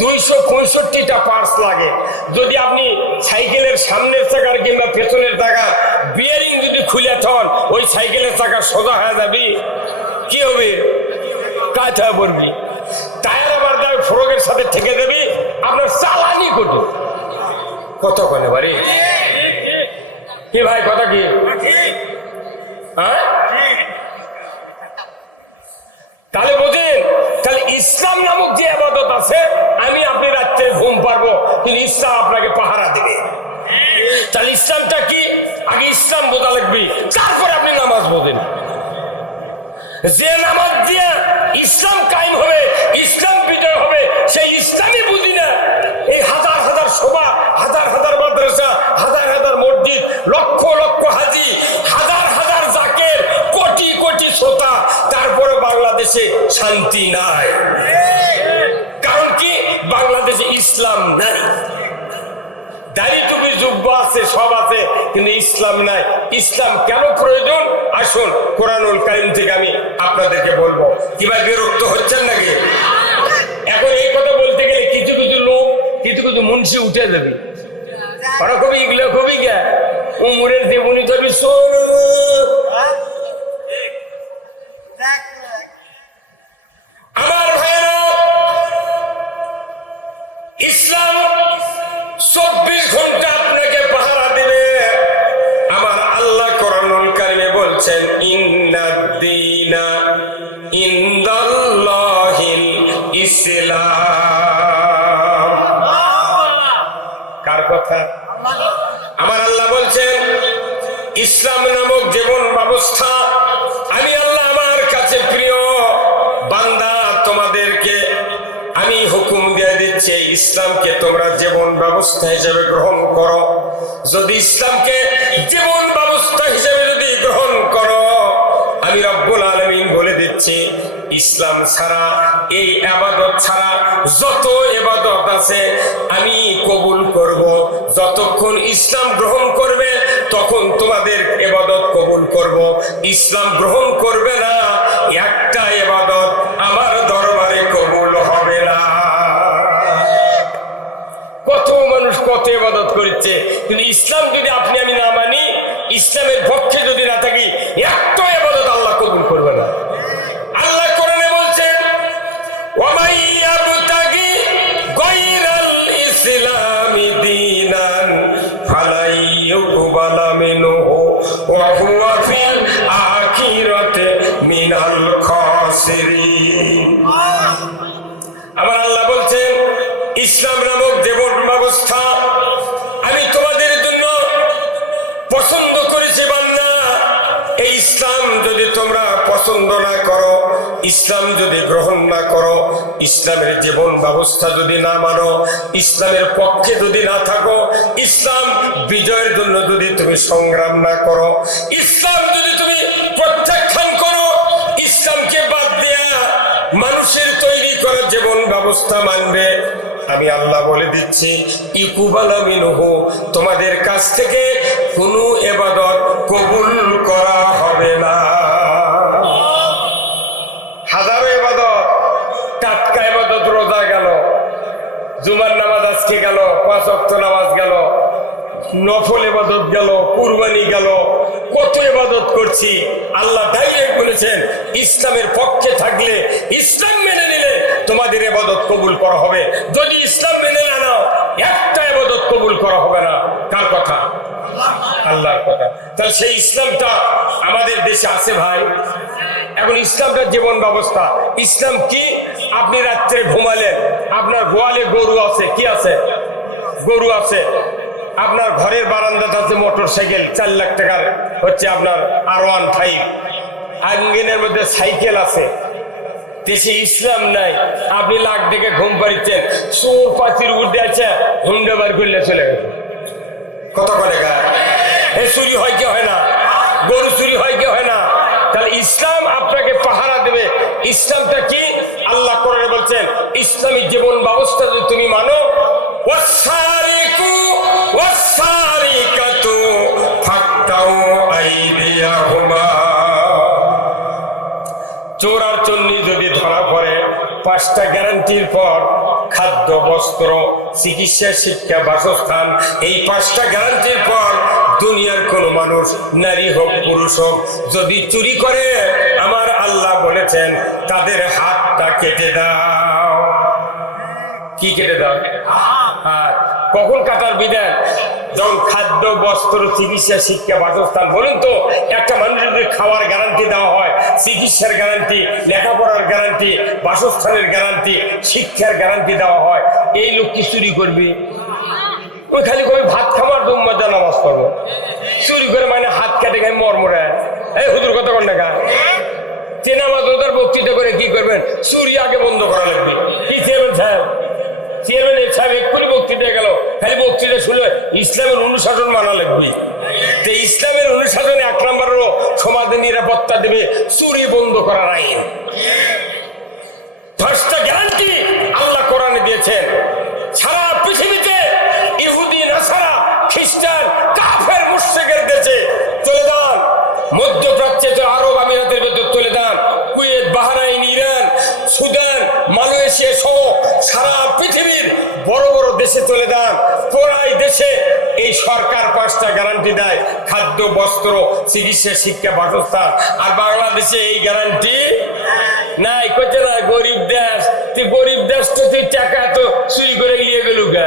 265টা পার্টস লাগে। যদি আপনি সাইকেলের সামনের চাকার কিংবা পেছনের চাকার বিয়ারিং যদি খুলে থন, ওই সাইকেলের চাকা সোজা হয়ে যাবি? কি হবে? কাজ হয়ে পড়বি। টায়ার আবার দাও ফ্রকের সাথে ঠেকে দেবি, আপনার চালানি কত কত কেন বাড়ি? কি ভাই, কথা কি? হ্যাঁ, তাহলে বোঝেন, তাহলে ইসলাম নামক যে ইবাদত আছে, আমি আপনি রাত্রে ঘুম পারবো, কিন্তু ইসলাম আপনাকে পাহারা দেবে। তাহলে ইসলামটা কি? আগে ইসলাম বোঝা লাগবে, তারপরে আপনি নামাজ বোঝেন। যে নামাজ দিয়ে ইসলাম কায়েম হবে, ইসলাম বিজয় হবে, সেই ইসলামই বুঝি না। এই হাজার হাজার সভা, হাজার হাজার মাদ্রাসা, হাজার হাজার মসজিদ, লক্ষ লক্ষ হাজি, হাজার হাজার জাকের, কোটি কোটি শ্রোতা, তারপরে বাংলাদেশে শান্তি নাই। কারণ কি? বাংলাদেশে ইসলাম নাই। দাড়ি টুপি যোগ্য আছে, সব আছে, কিন্তু ইসলাম নাই। ইসলাম কেন প্রয়োজন? আসুন কোরআনুল কারীম থেকে আমি আপনাদেরকে বলবো। কিভাবে বিরক্ত হচ্ছেন নাকি? এখন এই কথা বলতে গেলে কিছু কিছু লোক, কিছু কিছু মুন্সি উঠে যাবে, ওরা কবি এগুলো কবি গে উমরের দেবনী ধরবি। আমার ভাইরা, ইসলাম 24 আমার আল্লাহ বলছেন ইসলাম নামক জীবন ব্যবস্থা আমি আল্লাহ আমার কাছে প্রিয় বান্দা, তোমাদেরকে আমি হুকুম দিয়ে দিচ্ছি ইসলামকে তোমরা জীবন ব্যবস্থা হিসেবে গ্রহণ করো। যদি ইসলামকে জীবন ব্যবস্থা হিসেবে যদি গ্রহণ করো, আমি রব্বুল আলামিন বলে দিচ্ছি ইসলাম ছাড়া, এই ইবাদত ছাড়া যত ইবাদত আছে আমি কবুল করব। যতক্ষণ ইসলাম গ্রহণ করবে তখন তোমাদের ইবাদত কবুল করব। ইসলাম গ্রহণ করবে না, একটা ইবাদত আমার দরবারে কবুল হবে না। কত মানুষ কত ইবাদত করছে, কিন্তু ইসলাম যদি আপনি আমি না মানি, ইসলামের পক্ষে যদি না থাকি, একটা ইবাদত আল্লাহ কবুল করবে না। আল্লাহ কোরআনে বলছেন ওয়ামাই ইয়াবতাগি গায়রাল ইসলামি দীনান ফালাই ইউকবালা মিনহু ওয়া হুয়া ফিল আখিরাতি মিনাল খাসিরিন। আমার আল্লাহ বলছেন ইসলাম নামক জীবন ব্যবস্থা আমি তোমাদের জন্য পছন্দ করেছি বান্দা। এই ইসলাম যদি তোমরা পছন্দ না করো, ইসলাম যদি গ্রহণ না করো, ইসলামের জীবন ব্যবস্থা যদি না মানো, ইসলামের পক্ষে যদি না থাকো, ইসলাম বিজয়ের জন্য যদি তুমি সংগ্রাম না করো, ইসলাম যদি তুমি প্রত্যাখ্যান করো, ইসলামকে বাদ দেয়া মানুষের তৈরি করা জীবন ব্যবস্থা মানবে, আমি আল্লাহ বলে দিচ্ছি ইকুবালা মিনহু, তোমাদের কাছ থেকে কোনো ইবাদত কবুল করা হবে না। হাজারো ইবাদত, টাটকা ইবাদত, রোজা গেল, জুমার নামাজ আজকে গেল, 5 ওয়াক্ত নামাজ গেল, নফল ইবাদত গেল, কুরবানি গেল, কত ইবাদত করছি। আল্লাহ ডাইরেক্ট বলেছেন ইসলামের পক্ষে থাকলে, ইসলাম মেনে নিলে তোমাদের ইবাদত কবুল করা হবে। যদি ইসলাম মেনে না নাও, একটা ইবাদত কবুল করা হবে না। কার কথা? আল্লাহর কথা। তাহলে সেই ইসলামটা আমাদের দেশে আছে ভাই। এখন ইসলামটা জীবন ব্যবস্থা। ইসলাম কি? আপনি রাত্রে ঘুমালেন, আপনার গোয়ালে গরু আছে, কি আছে? গরু আছে। আপনার ঘরের বারান্দাতে আছে মোটর সাইকেল, 4 লাখ টাকার হচ্ছে আপনার R15। আঙ্গিনের মধ্যে সাইকেল আছে। দেশে ইসলাম নাই, আপনি লাখ দেখে ঘুম পাড়িচ্ছেন, চোর পাচির উঠে আছে, হুন্ডা বার করলে চলে গেছে। কত করে গায়ে এ চুরি হয় কি হয় না? গরু চুরি হয় কি হয় না? তাহলে ইসলাম আপনাকে পাহারা দেবে। ইসলামটা কি? আল্লাহ কোরআনে বলছেন ইসলামী জীবন ব্যবস্থা যদি তুমি মানো, ওয়াসারিকু ওয়াসারিকাতু ফাক্তাউ আইদিয়াহুমা, চোর আর চন্নি যদি ধরা পড়ে, 5টা গ্যারান্টির পর খাদ্য, বস্ত্র, চিকিৎসা, শিক্ষা, বাসস্থান, এই 5টা গ্যারান্টির পর দুনিয়ার কোন মানুষ, নারী হোক পুরুষ হোক, যদি চুরি করে, আমার আল্লাহ বলেছেন তাদের হাতটা কেটে দাও। কি কেটে দাও? হাত। কখন কাটার বিধান? যখন খাদ্য, বস্ত্র, চিকিৎসা, শিক্ষা, বাসস্থান। বলুন তো, একটা মানুষ যদি খাওয়ার গ্যারান্টি দেওয়া হয়, চিকিৎসার গ্যারান্টি, লেখাপড়ার গ্যারান্টি, বাসস্থানের গ্যারান্টি, শিক্ষার গ্যারান্টি দেওয়া হয়, এই লোক কি চুরি করবে? ওই খালি কবে ভাত খাবার মজা নামাজ পড়বো, চুরি করে মানে হাত কেটে খাই মরমরে। এই হুজুর কত কোন টাকা চেনামাজ ওদের বক্তৃতা করে কি করবেন? চুরি আগে বন্ধ করা লাগবে। কি চেয়ারম্যান সাহেব, চেয়ারম্যান সাহেব এক্ষুনি বক্তৃতা গেল, খালি বক্তৃতা শুনলে ইসলামের অনুশাসন মানা লাগবে। যে ইসলামের অনুশাসনে 1 নম্বরেরও সমাজের নিরাপত্তা দেবে চুরি বন্ধ করার আইন। 10টা গ্যারান্টি আল্লাহ কোরআনে দিয়েছেন। সারা পৃথিবীতে ইহুদি, নাসারা, খ্রিস্টান, কাফের, মুশরিকের দেশে চলে যান, মধ্যপ্রাচ্যে আরব আমিরাতের ভেতর চলে যান, Kuwait, Bahrain, Iran, Sudan, Malaysia সহ সারা পৃথিবীর বড় বড় দেশে চলে যান। প্রায় দেশে এই সরকার 5টা গ্যারান্টি দেয়, খাদ্য, বস্ত্র, চিকিৎসা, শিক্ষা, বাসস্থান। আর বাংলাদেশে এই গ্যারান্টি নাই। করছে না গরিব দেশ, তুই গরিব দেশ তো তুই টাকা তো চুরি করে নিয়ে গেল গা।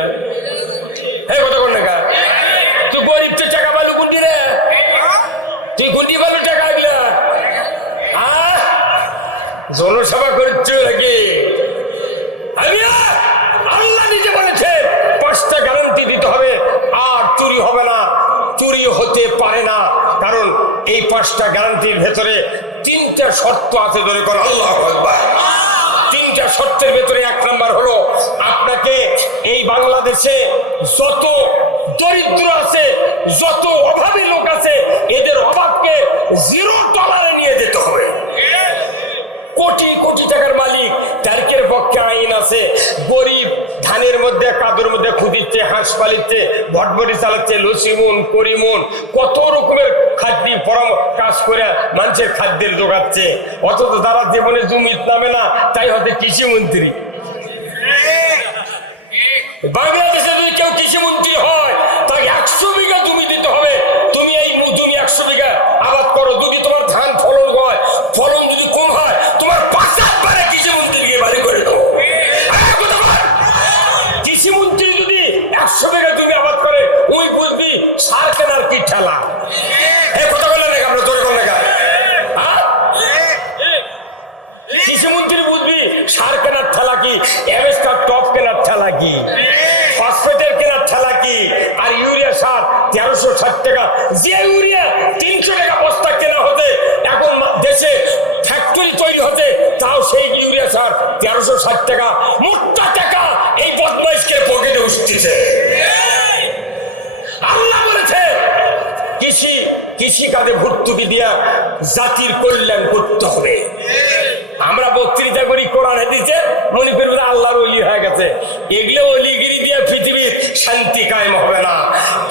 হ্যাঁ কথা কোন টাকা? তুই গরিব তো টাকা পালু কোনটি রে? তুই কোনটি পালু টাকা এগুলা? জনসভা করছো নাকি? আল্লাহ নিজে বলেছে 5টা গ্যারান্টি দিতে হবে। আর চুরি 5টা গ্যারান্টির ভেতরে 3টা শর্ত আছে, ধরে কর আল্লাহু আকবার। 3টা শর্তের ভেতরে 1 নাম্বার হলো আপনাকে এই বাংলাদেশে যত দরিদ্র আছে, যত অভাবী লোক আছে, এদের অভাবকে $0 নিয়ে যেতে হবে। কোটি কোটি টাকার মালিক, তারকের পক্ষে আইন আছে, গরিব ধানের মধ্যে কাদুর মধ্যে খুদিচ্ছে, হাঁস পালিচ্ছে, ভটভটি চালাচ্ছে, লসিমুন করিমুন কত রকমের খাদ্য কাজ করে মানুষের খাদ্যের জোগাচ্ছে, অথচ তারা জীবনে জমিত নামে না, তাই হতে কৃষিমন্ত্রী। বাংলাদেশে যদি কেউ কৃষিমন্ত্রী হয় তাকে 100 বিঘা জমি দিতে হবে। তুমি এই জমি 100 বিঘা আবাদ করো, যদি তোমার ধান ফলন হয়, ফলন যদি কম হয়, তোমার 5 বারে কৃষিমন্ত্রীকে বাড়ি করে দাও। কৃষিমন্ত্রী যদি 100 বিঘা জমি আবাদ করে, ওই বুঝবি সার কেনার কি ঠেলা। এই কথা বললেন নাকি আপনার জোরে বললেন নাকি? কৃষিমন্ত্রী বুঝবি সার কেনার ঠেলা কি, এমএসটার টপ কেনার ঠেলা কি, ফসফেটের কেনার ঠেলা কি, আর ইউরিয়া সার 1360 টাকা, যে ইউরিয়া 300 টাকা বস্তা কেনা হতে, এখন দেশে ফ্যাক্টরি তৈরি হতে, তাও সেই ইউরিয়া সার 1360 টাকা। মোটা টাকা এই বদমাইশকে পকেটে উঠতেছে। আল্লাহ বলেছে কৃষি কাজে ভর্তুকি দিয়া জাতির কল্যাণ করতে হবে। আমরা বক্তৃতা করি, কোরআন হাদিসে মনে করবেন আল্লাহর ওলি হয়ে গেছে। এগুলো অলিগিরি দিয়ে পৃথিবীর শান্তি কায়েম হবে না।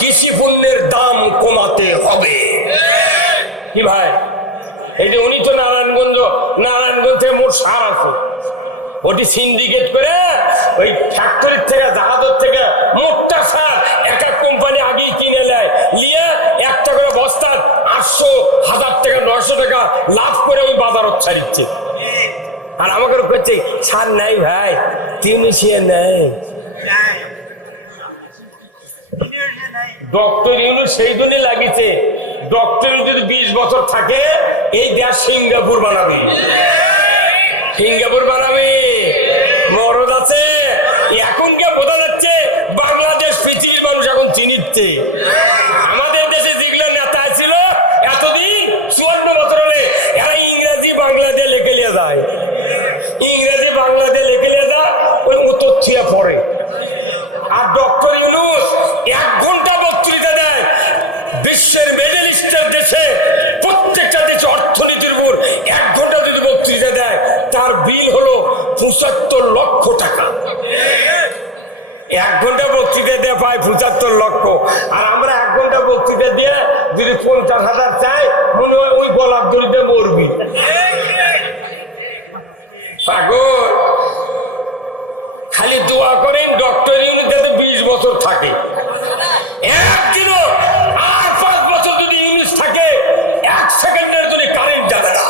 কৃষি পণ্যের দাম কমাতে হবে। কি ভাই, এই যে উনি তো নারায়ণগঞ্জে মোট সার আছে, ওটি সিন্ডিকেট করে ওই ফ্যাক্টরির থেকে, জাহাজের থেকে মোটটা সার এক কোম্পানি আগেই কিনে নেয়, নিয়ে একটা করে বস্তার 800, 1000 টাকা, 900 টাকা লাভ করে ওই বাজারত ছাড়িচ্ছে। আর আমাকে করছে সার নাই ভাই, তিউনিসিয়া নাই। ডক্টর ইউনূস সেই জন্য লাগিয়েছে, ডক্টর যদি 20 বছর থাকে, এই দেশ সিঙ্গাপুর বানাবে। সিঙ্গাপুর বানাবে, মরদ আছে। এখন কে বোঝা যাচ্ছে বাংলাদেশ পৃথিবীর মানুষ এখন চিনিচ্ছে। আমাদের দেশে যেগুলো নেতা ছিল এতদিন 54 বছর হলে, এরা ইংরেজি বাংলা দিয়ে লিখে নিয়ে যায়, ইংরেজি বাংলা দিয়ে লিখে নিয়ে যায়, ওই উত্তর ছুঁয়ে পড়ে। আর ডক্টর ইউনূস 1 ঘন্টা বক্তৃতা দেয় বিশ্বের মেডেলিস্টের দেশে, প্রত্যেকটা দেশে অর্থনীতির উপর 1 ঘন্টা যদি বক্তৃতা দেয়, তার বিল হলো 75 লক্ষ টাকা। 1 ঘন্টা বক্তৃতা দিয়ে পায় 75 লক্ষ। আর আমরা 1 ঘন্টা বক্তৃতা দিয়ে যদি 50,000 চাই, মনে হয় ওই গলার দড়িতে মরবি। পাগল, খালি দোয়া করেন ডক্টর ইউনূস যাতে 20 বছর থাকে। একদিনও আর 5 বছর যদি ইউনূস থাকে, 1 সেকেন্ডের যদি কারেন্ট যাবে না।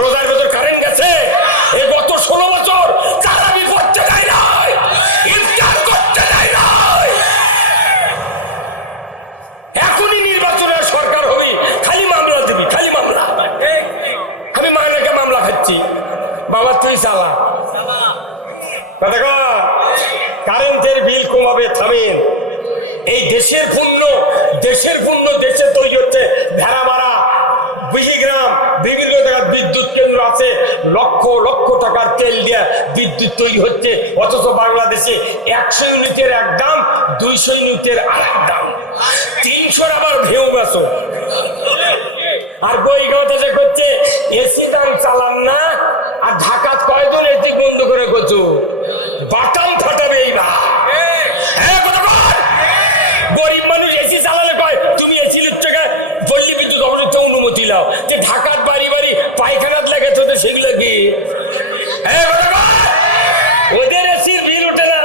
রোজার ভেতর কারেন্ট গেছে, এই গত 16 বছর তারাবি পড়তে দেয় নাই, ইফতার করতে দেয় নাই। এখনই নির্বাচনের সরকার হবি, খালি মামলা দিবি, খালি মামলা। আমি মায়নাকে মামলা খাচ্ছি, বাবা তুই চালা। কারেন্টের বিল কমাবে, থামেন। এই দেশের পণ্য দেশে তৈরি হচ্ছে। ভেড়ামারা, বিহিগ্রাম, বিভিন্ন জায়গায় বিদ্যুৎ কেন্দ্র আছে, লক্ষ লক্ষ টাকার তেল দিয়ে বিদ্যুৎ তৈরি হচ্ছে, অথচ বাংলাদেশে 100 ইউনিটের এক দাম, 200 ইউনিটের আরেক দাম, 300 আবার ভেউ গেছো। আর বইগাঁওতে যে করছে এসি দাম চালান না, আর ঢাকাত কয়জন এসি বন্ধ করে করছো, বাটাম ফাটাবে এইবার। গরিব মানুষ এসি চালালে কয় তুমি এসি লিখছে পল্লী বিদ্যুৎ অবস্থা অনুমতি লাও, যে ঢাকাত বাড়ি বাড়ি পায়খানাত লাগে তো সেগুলো কি ওদের এসির বিল ওঠে না।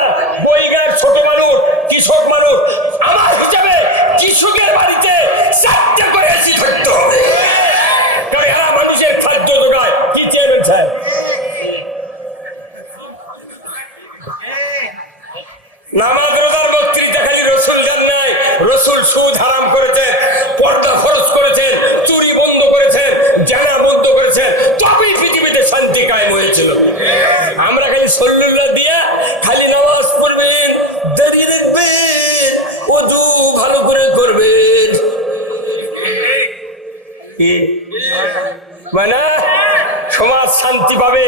বইগার ছোট মানুষ, কৃষক মানুষ, আমার হিসাবে কৃষকের বাড়িতে 4টে করে এসি থাকতে হবে, কারণ এরা মানুষের খাদ্য জোগায়। কি চেয়েবেন স্যার? নামাজ রোজার বক্তৃতা খালি রসুল জান নাই, রসুল সুদ হারাম করেছেন, পর্দা ফরজ করেছেন, চুরি বন্ধ করেছেন, জানা বন্ধ করেছেন, তবেই পৃথিবীতে শান্তি কায়েম হয়েছিল। আমরা খালি সল্লুল্লাহ দিয়া খালি নামাজ পড়বেন, দাঁড়িয়ে দেখবেন, ওযু ভালো করে করবেন, কি মানে সমাজ শান্তি পাবে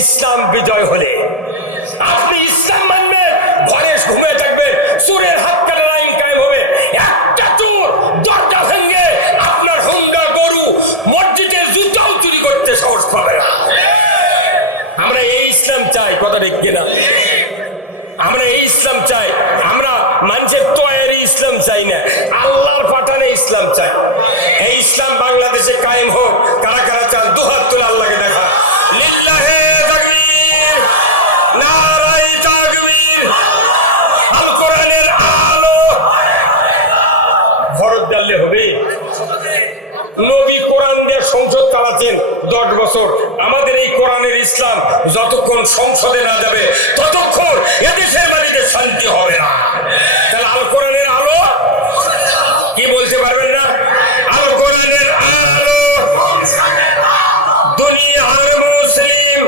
ইসলাম বিজয় হলে। আপনি ইসলাম মানবেন, ঘরে ঘুমিয়ে থাকবেন, চোরের হাত কাটার আইন কায়েম হবে। একটা চোর দরজা ভেঙে আপনার হুন্ডা গরু মসজিদের জুতাও চুরি করতে সাহস পাবে না। আমরা এই ইসলাম চাই, কথা ঠিক কিনা? আমরা এই ইসলাম চাই। আমরা মানুষের তৈরি ইসলাম চাই না, আল্লাহর পাঠানে ইসলাম চাই। এই ইসলাম বাংলাদেশে কায়েম হোক। কারা কারা চান দুহাত তুলে আল্লাহকে দেখা। লিল্লাহে তাকবীর, নারায়ে তাকবীর, আল কোরআনের আলো। ভরত জানলে হবে। নবী কোরআন দিয়ে সংসদ চালাচ্ছেন 10 বছর। আমাদের এই কোরআনের ইসলাম যতক্ষণ সংসদে না যাবে ততক্ষণ এদেশের বাড়িতে শান্তি হবে না। তাহলে আল কোরআনের আলো কি বলতে পারবেন না? আল কোরআনের আলো দুনিয়ার মুসলিম,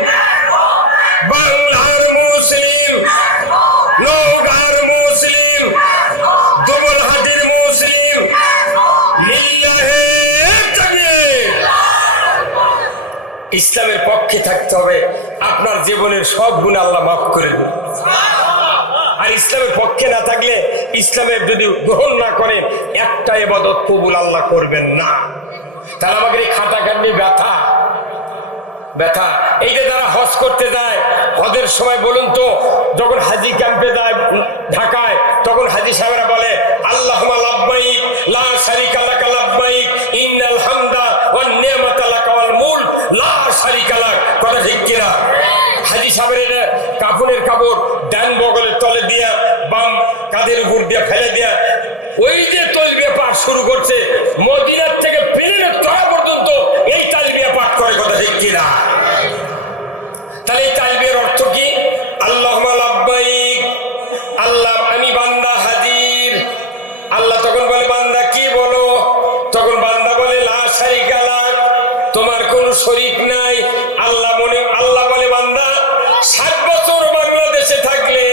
বাংলার মুসলিম, নওগাঁর মুসলিম, দুবলহাটির মুসলিম। লিল্লাহে ইসলামের পক্ষে থাকতে হবে। আপনার জীবনের সব গুণ আল্লাহ মাফ করে দেবে। আর ইসলামের পক্ষে না থাকলে, ইসলামের যদি গ্রহণ না করেন, একটা ইবাদত কবুল আল্লাহ করবেন না। তাহলে আমাদের এই খাটাখাটনি ব্যথা ব্যথা এই যে যারা হজ করতে যায়, হজের সময় বলুন তো, যখন হাজি ক্যাম্পে যায় ঢাকায়, তখন হাজি সাহেবরা বলে আল্লাহুম্মা লাব্বাইক লা শারিকা লাকা লাব্বাইক ইন্নাল হামদা ওয়ান নি'মাতা লাকা ওয়াল মুলক লা শারিকা লাক। কথা ঠিক কিনা? হাজি সাহেবের কাফনের কাপড় ডান বগলের তলে দিয়া বাম কাঁধের উপর দিয়ে ফেলে দিয়া ওই যে তালবিয়া পাঠ শুরু করছে, মদিনার থেকে প্লেনের তলা পর্যন্ত এই তালবিয়া পাঠ করে। কথা ঠিক কিনা? তাহলে এই তালবিয়ার অর্থ কি? আল্লাহুম্মা লাব্বাইক, আল্লাহ আমি বান্দা হাজির। আল্লাহ তখন বলে বান্দা কি বলো? তখন বান্দা বলে লা শারিকা লাক, তোমার কোনো শরীক নাই। আল্লাহ বলে বান্দা 60 বছর বাংলাদেশে থাকলে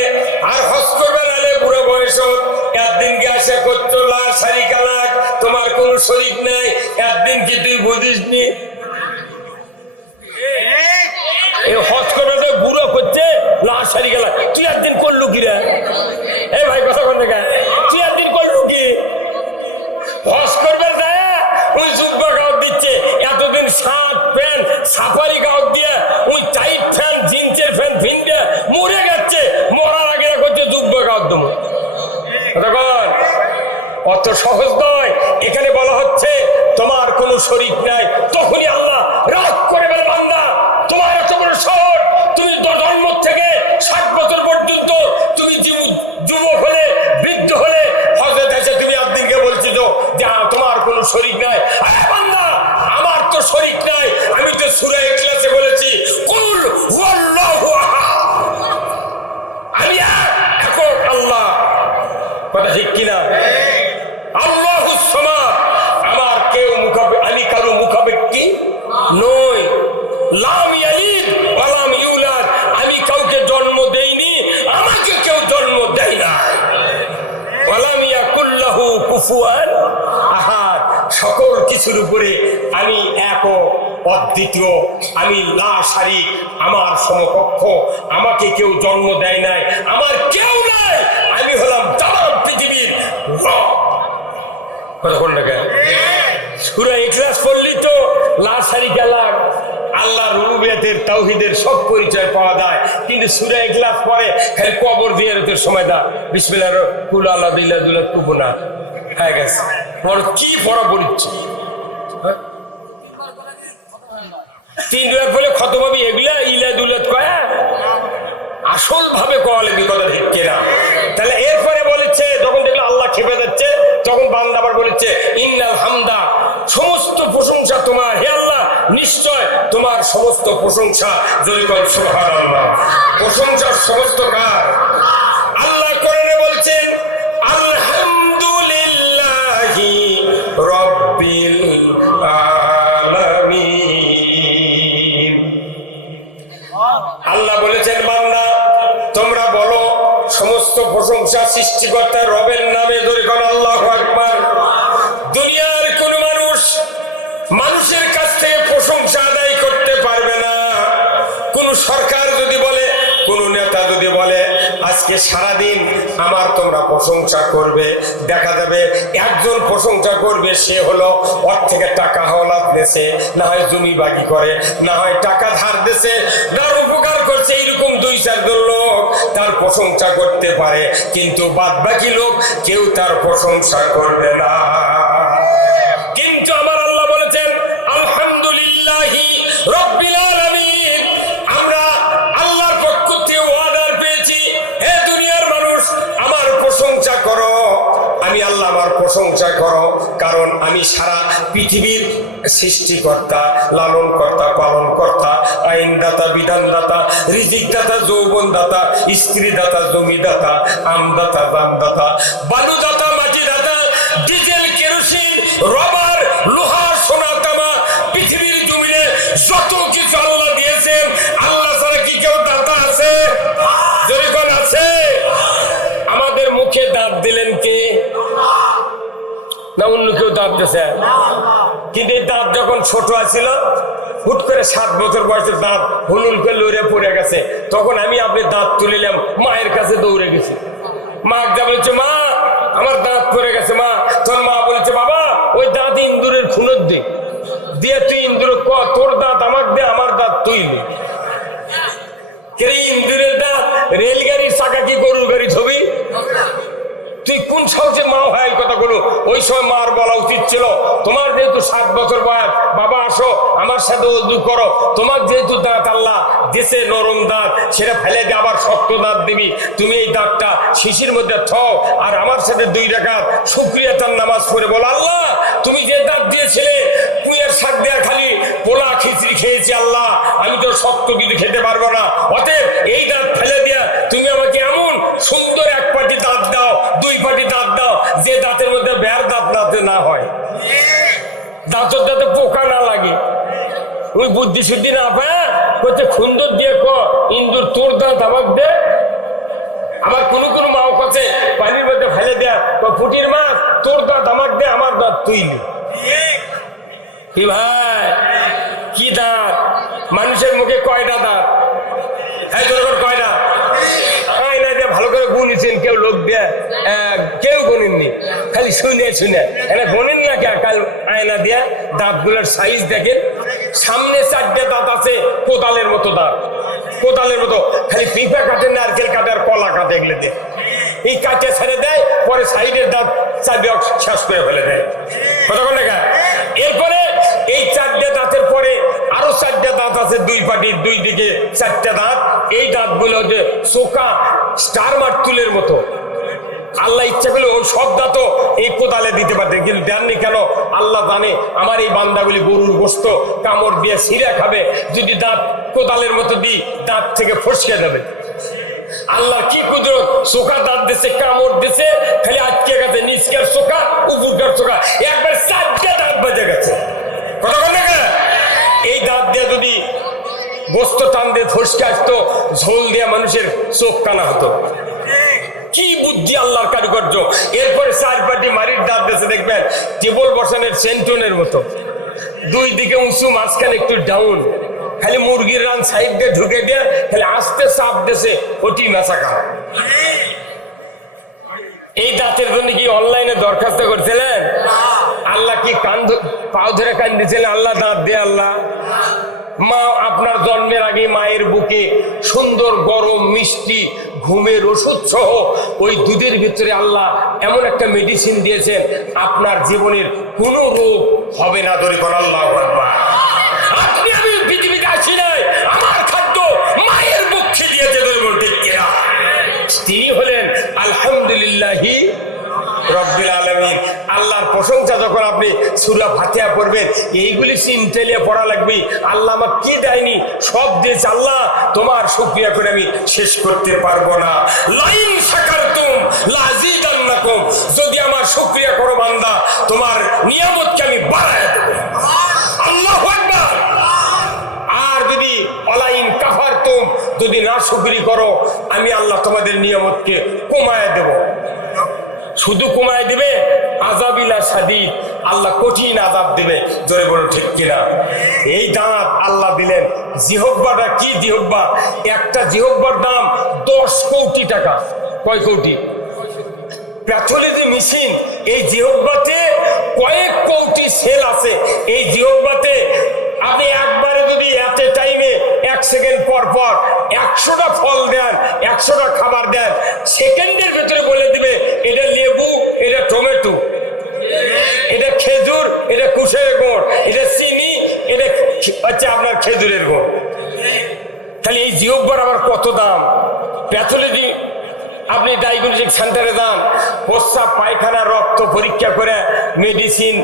আর হজ করবে না, বুড়ো বয়স একদিন কি আসে করতো লা শারিকা লাক, তোমার কোনো শরীক নাই। একদিন কি তুই বুঝিস নি? হজ করবে তো বুড়ো করছে লা শারিকা লাক, তুই একদিন করলু কি রে? এই ভাই কথা কোন জায়গায়? তুই একদিন করলু কি? হজ করবে যায় ওই যুব্বা গাঁত দিচ্ছে, এতদিন শার্ট প্যান্ট সাফারি গাঁত দিয়ে ওই টাইট ফ্যান জিন্সের ফ্যান ভিন্ডে মরে গেছে, মরার আগে করছে যুব্বা গাঁত দেবো। অত সহজ নয়। এখানে বলা হচ্ছে তোমার কোনো শরীক নাই। তখনই আল্লাহ রাগ করে বলে বান্দা তোমার এত বড় শহর, তুমি জন্ম থেকে 60 বছর পর্যন্ত তুমি যুবক হলে বৃদ্ধ হলে হজে দেশে তুমি একদিনকে বলছিস যে তোমার কোনো শরীক নাই। আরে বান্দা আমার তো শরীক নাই, আমি তো সূরা ইখলাসে বলেছি কুল হুয়াল্লাহু আহাদ, আমি একক আল্লাহ। কথা ঠিক কিনা? আল্লাহুস সামাদ, আমার কেউ আমি কারো মুখাপেক্ষী নই। লাম ইয়ালিদ ওয়া লাম ইউলাদ, আমি কাউকে জন্ম দেইনি, আমাকে কেউ জন্ম দেয় না। ওয়া লাম ইয়াকুল লাহু কুফুয়ান আহাদ, সকল কিছুর উপরে আমি এক অদ্বিতীয়, আমি লা শারিক, আমার সমকক্ষ, আমাকে কেউ জন্ম দেয় নাই, আমার কেউ নাই, আমি হলাম তামাম পৃথিবীর রব। কতক্ষণ লাগে সূরা ইখলাস পড়লি তো লা শারিকা লাক, আল্লাহর রুবুবিয়্যতের তাওহীদের সব পরিচয় পাওয়া যায়। কিন্তু সূরা ইখলাস পড়ে খালি কবর জিয়ারতের সময় দা বিসমিল্লাহির কুল আল্লাহু বিল্লাহ দুলা কুবনা হয়ে গেছে। বড় কি পড়া পড়িচ্ছে 3 দুয়ার বলে খতভাবে এগুলা ইলা দুলাত কয় আসল ভাবে কওয়ালে বিকল্প ঠিক না। তাহলে এরপরে বলেছে যখন দেখলো আল্লাহ খেপে যাচ্ছে, তখন বান্দা আবার বলেছে ইন্নাল হামদা, সমস্ত প্রশংসা তোমার হে আল্লাহ, নিশ্চয় তোমার সমস্ত প্রশংসা। যদি বল সুবহানাল্লাহ, প্রশংসার সমস্ত কার? আল্লাহ কোরআনে বলছেন আলহামদুলিল্লাহি রাব্বিল আলামিন। আল্লাহ বলেছেন বান্দা তোমরা বলো সমস্ত প্রশংসা সৃষ্টিকর্তা রবের নামে। ধরে কোন আল্লাহু আকবার। দুনিয়ার কোন মানুষ বান্দা যদি বলে আজকে সারাদিন আমার তোমরা প্রশংসা করবে, দেখা যাবে একজন প্রশংসা করবে, সে হলো ওর থেকে টাকা হাওলাত দেশে, না হয় জমি বাগি করে, না হয় টাকা ধার দেশে, না উপকার করছে, এইরকম 2-4 লোক তার প্রশংসা করতে পারে, কিন্তু বাদ বাকি লোক কেউ তার প্রশংসা করবে না। কিন্তু আমার আল্লাহ বলেছেন আলহামদুলিল্লাহি রাব্বিল আলামিন, আমরা আল্লাহর পক্ষ থেকে অর্ডার পেয়েছি, হে দুনিয়ার মানুষ আমার প্রশংসা করো, আমি আল্লাহ আমার প্রশংসা করো, কারণ আমি সারা পৃথিবীর সৃষ্টিকর্তা, লালনকর্তা, পালনকর্তা, আইনদাতা, বিধানদাতা, রিজিকদাতা, যৌবনদাতা, স্ত্রীদাতা, জমিদাতা, আমদাতা, জামদাতা, বালুদাতা, মাটিদাতা, ডিজেল, কেরোসিন, রবার, লোহা, সোনা, তামা, পৃথিবীর জমিনে যত কিছু আল্লাহ দিয়েছেন, আল্লাহ ছাড়া কি কেউ দাতা আছে? যেরকম আছে। আমাদের মুখে দাঁত দিলেন কে? না অন্য কেউ দাঁত দিয়েছে? কিন্তু এই দাঁত যখন ছোট আছিল, হুট করে 7 বছর বয়সে দাঁত হুলুল করে লড়ে পড়ে গেছে, তখন আমি আপনি দাঁত তুলিলাম, মায়ের কাছে দৌড়ে গেছি। মা যা বলেছে, মা আমার দাঁত পড়ে গেছে। মা তখন মা বলেছে, বাবা ওই দাঁত ইন্দুরের খুনত দিয়ে তুই ইন্দুর ক, তোর দাঁত আমার দে, আমার দাঁত তুই দে। ইন্দুরের দাঁত রেলগাড়ির চাকা কি গরুর গাড়ি ছবি? তুই কোন সাহসে মা হয় এই কথা বলো? ওই সময় মার বলা উচিত ছিল, তোমার যেহেতু 7 বছর বয়স, বাবা আসো আমার সাথে উজু করো, তোমার যেহেতু দাঁত আল্লাহ দেশে নরম দাঁত, সেটা ফেলে দিয়ে আবার শক্ত দাঁত দিবি, তুমি এই দাঁতটা শিশির মধ্যে থাও, আর আমার সাথে 2 রাকাত শুকরিয়াতার নামাজ পড়ে বলো, আল্লাহ তুমি যে দাঁত দিয়েছিলে, পুঁয়ের শাক দেয়া খালি পোলা খিচড়ি খেয়েছি, আল্লাহ আমি তো শক্ত কিছু খেতে পারবো না, অতএব এই দাঁত ফেলে দিয়া তুমি আমাকে এমন সুন্দর 1 পাটি দাঁত দাও, 2 পাটি দাঁত দাও, যে দাঁতের মধ্যে বের দাঁত না হয়, দাঁতের যাতে পোকা না লাগে। ওই বুদ্ধি শুদ্ধি না পায় করছে সুন্দর দিয়ে ক, ইন্দুর তোর দাঁত আমাকে দে। আবার কোন কোন মাও কাছে পানির মধ্যে ফেলে দেয়া, ফুটির মাছ তোর দাঁত আমাকে দে, আমার দাঁত তুই নে। কি ভাই, কি দাঁত? মানুষের মুখে কয়টা দাঁত? হ্যাঁ তোর কয়টা? ভালো করে গুনিছেন কেউ? লোক দেয় কেউ গুনেননি, খালি শুনে এটা গুনেন না কে? কাল আয়না দিয়া দাঁতগুলোর সাইজ দেখেন, সামনে 4টে দাঁত আছে কোদালের মতো দাঁত, কোদালের মতো, খালি পিঁপা কাটে, নারকেল কাটে আর কলা কাটে, এগুলো দিয়ে এই কাটে ছেড়ে দেয়, পরে সাইডের দাঁত চাবি শেষ করে ফেলে দেয়। কতক্ষণ দেখা? এরপরে এই 4টে দাঁতের পরে আরো 4টে দাঁত আছে, 2 পাটির 2 দিকে 4টে দাঁত, এই দাঁতগুলো যে চোখা স্টার মার্তুলের মতো। আল্লাহ ইচ্ছা করলে ওই সব দাঁতও এই কোদালে দিতে পারতেন, কিন্তু দেননি কেন? আল্লাহ জানে আমার এই বান্দাগুলি গরুর গোশত কামড় দিয়ে ছিঁড়ে খাবে, যদি দাঁত কোদালের মতো দিই দাঁত থেকে ফসকে যাবে। আল্লাহ কি কুদরত, চোখা দাঁত দিছে, কামড় দিছে, খালি আটকে গেছে, নিচকার চোখা উপরকার চোখা, একবার 4টে দাঁত বেজে গেছে। কতক্ষণ দেখা? এই দাঁত দিয়ে যদি গোস্ত টান দিয়ে ফসকে আসতো, ঝোল দিয়ে মানুষের চোখ কানা হতো। কি বুদ্ধি আল্লাহর কারুকার্য। এরপরে 4 পাটি মারির দাঁত দিয়েছে, দেখবেন টেবল বসানের সেন্টনের মতো, 2 দিকে উঁচু, মাঝখানে একটু ডাউন, খালি মুরগির রান সাইড দিয়ে ঢুকে দিয়ে খালি আস্তে চাপ দিয়েছে, ওটি মেচা খাওয়া। এই দাঁতের জন্য কি অনলাইনে দরখাস্ত করছিলেন? আল্লাহ কি পাও ধরে কান দিয়েছিলেন, আল্লাহ দাঁত দে আল্লাহ? মা আপনার জন্মের আগে মায়ের বুকে সুন্দর গরম মিষ্টি ঘুমের ওষুধ সহ ওই দুধের ভিতরে আল্লাহ এমন একটা মেডিসিন দিয়েছেন, আপনার জীবনের কোনো রোগ হবে না। ধরে কর আল্লাহু আকবার। আপনি আমি পৃথিবীতে আসি নাই, আমার খাদ্য মায়ের বুক খেলিয়েছে, ঠিক কিনা? তিনি হলেন আলহামদুলিল্লাহি রব্বিল আলামিন। আল্লাহর প্রশংসা যখন আপনি সূরা ফাতিহা পড়বেন, এইগুলি চিন্তালিয়ে পড়া লাগবে। আল্লাহ আমাকে কি দেয়নি, সব দিয়েছে আল্লাহ, তোমার শুকরিয়া করে আমি শেষ করতে পারবো না। লাইন শাকারতুম লাযিদান্নাকুম, যদি আমার শুকরিয়া করো বান্দা, তোমার নিয়ামতকে আমি বাড়ায় দেব। আল্লাহু আকবার। আর যদি অলাইন কাফারতুম, যদি না শুকরি করো, আমি আল্লাহ তোমাদের নিয়ামতকে কমায় দেব। শুধু কমায় দিবে, আযাবিলা শাদীদ, আল্লাহ কঠিন আযাব দিবে। জোরে বলো ঠিক কিনা? এই দাঁত আল্লাহ দিলেন। জিহ্বাটা কি জিহ্বা? একটা জিহ্বার দাম 10 কোটি টাকা। কয় কোটি? প্যাথোলজি মেশিন এই জিহ্বাতে কয়েক কোটি সেল আছে। এই জিহ্বাতে আপনি একবারে যদি এত টাইমে 1 সেকেন্ড পর পর 100টা ফল দেন, 100টা খাবার দেন, সেকেন্ডের ভেতরে বলে দিবে এটা লেবু, এটা টমেটো, এটা খেজুর, এটা কুশের গুড়, এটা চিনি, এটা হচ্ছে আপনার খেজুরের গুড়। তাহলে এই জিহ্বার আবার কত দাম? প্যাথোলজি আপনি ডায়াগনস্টিক সেন্টারে যান, প্রস্রাব পায়খানা রক্ত পরীক্ষা করে মেডিসিন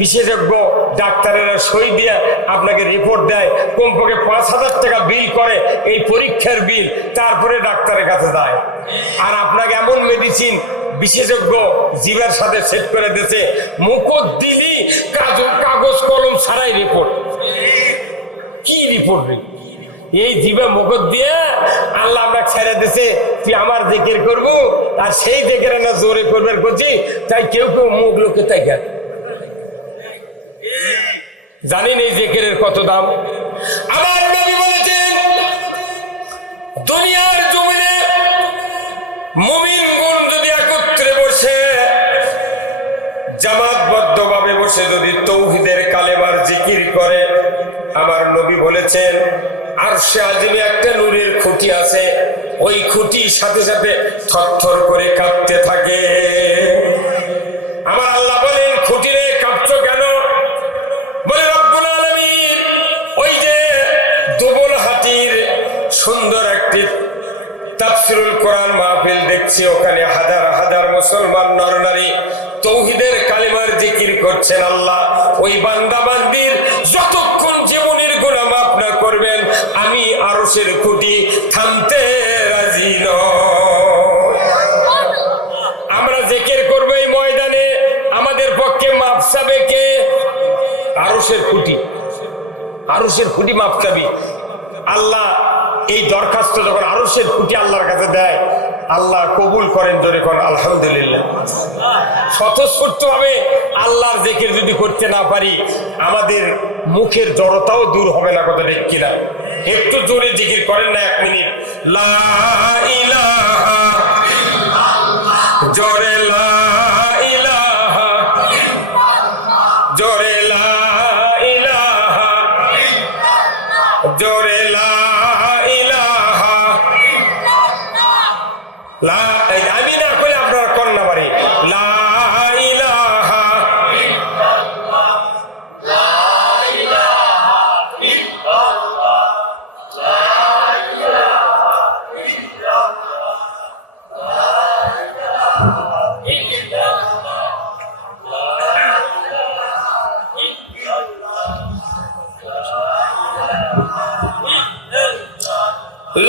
বিশেষজ্ঞ ডাক্তারেরা সই দিয়ে আপনাকে রিপোর্ট দেয়। কমপক্ষে 5,000 টাকা বিল করে এই পরীক্ষার বিল, তারপরে ডাক্তারের কাছে যায়। আর আপনাকে এমন মেডিসিন বিশেষজ্ঞ জীবের সাথে সেট করে দিয়েছে, মুখত দিলি কাগজ কলম ছাড়াই রিপোর্ট। কি রিপোর্ট? এই জীবে মুখত দিয়ে আল্লাহ আমরা ছেড়ে দিছে, তুই আমার জিকির করবো, আর সেই জিকির না জোরে করবে করছি, তাই কেউ কেউ মুখ লোকে তাই গেল। জানেন এই জিকিরের কত দাম? আমার নবী বলেছেন, দুনিয়ার জমিনে মুমিনগণ যদি একত্রে বসে জামাতবদ্ধ ভাবে বসে যদি তৌহিদের কালেমার জিকির করে, আমার নবী বলেছেন আরশে আজিমে একটা নূরের খুঁটি আছে, ওই খুঁটির সাথে সাথে থরথর করে কাঁপতে থাকে। আমার আল্লাহ বলেন, খুঁটি রে কাঁপছো কেন? বলে রব্বুল আলামিন ওই যে দুবল হাতির সুন্দর একটি তাফসীরুল কোরআন মাহফিল দেখছি, ওখানে হাজার হাজার মুসলমান নরনারী তৌহিদের কালিমার জিকির করছেন। আল্লাহ ওই বান্দা বান্দির যতক্ষণ জীবনের গুনাহ মাফ না করবেন, আমি আরশের খুঁটি থামতে রাজি নই। আমরা জিকির করব এই ময়দানে, আমাদের পক্ষে মাফ চাবে কে? আরশের খুঁটি। আরশের খুঁটি মাফ চাবি। আল্লাহ এই দরখাস্ত যখন আরশের খুঁটি আল্লাহর কাছে দেয়, আল্লাহ কবুল করেন। ধরে করেন আলহামদুলিল্লাহ। স্বতঃস্ফূর্ত ভাবে আল্লাহর জিকির যদি করতে না পারি, আমাদের মুখের জড়তাও দূর হবে না। কথা ঠিক কিনা? একটু জোরে জিকির করেন না 1 মিনিট। লা ইলাহা জোরে, লা ইলাহা জোরে, লা ইলাহা জোরে, লা ইলাহা লা। আমি না করে আপনারা কন্যা বাড়ি লা ইলাহা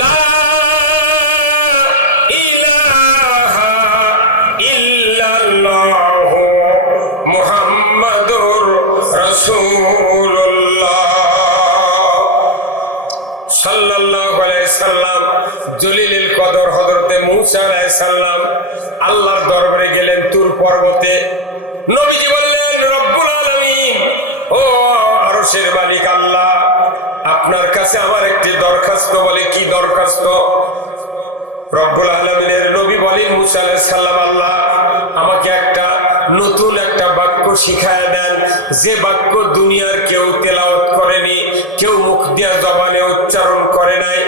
লা ইলাহা ইল্লাল্লাহু মুহাম্মাদুর রাসূলুল্লাহ সাল্লাল্লাহু আলাইহি সাল্লাম। জলিলুল কদর হযরতে মূসা আলাইহিস সালাম আল্লাহর দরবারে গেলেন তুর পর্বতে। নবীজি বললেন, রব্বুল আলামিন, ও আরশের মালিক আল্লাহ, আপনার কাছে আমার একটি দরখাস্ত। বলে, কি দরখাস্ত? রব্বুল আলামিনের নবী বলেন, মূসা আলাইহিস সালাম, আল্লাহ আমাকে একটা নতুন একটা বাক্য শিখায় দেন, যে বাক্য দুনিয়ার কেউ তেলাওয়াত করেনি, কেউ মুখ দিয়া জবানে উচ্চারণ করে নাই।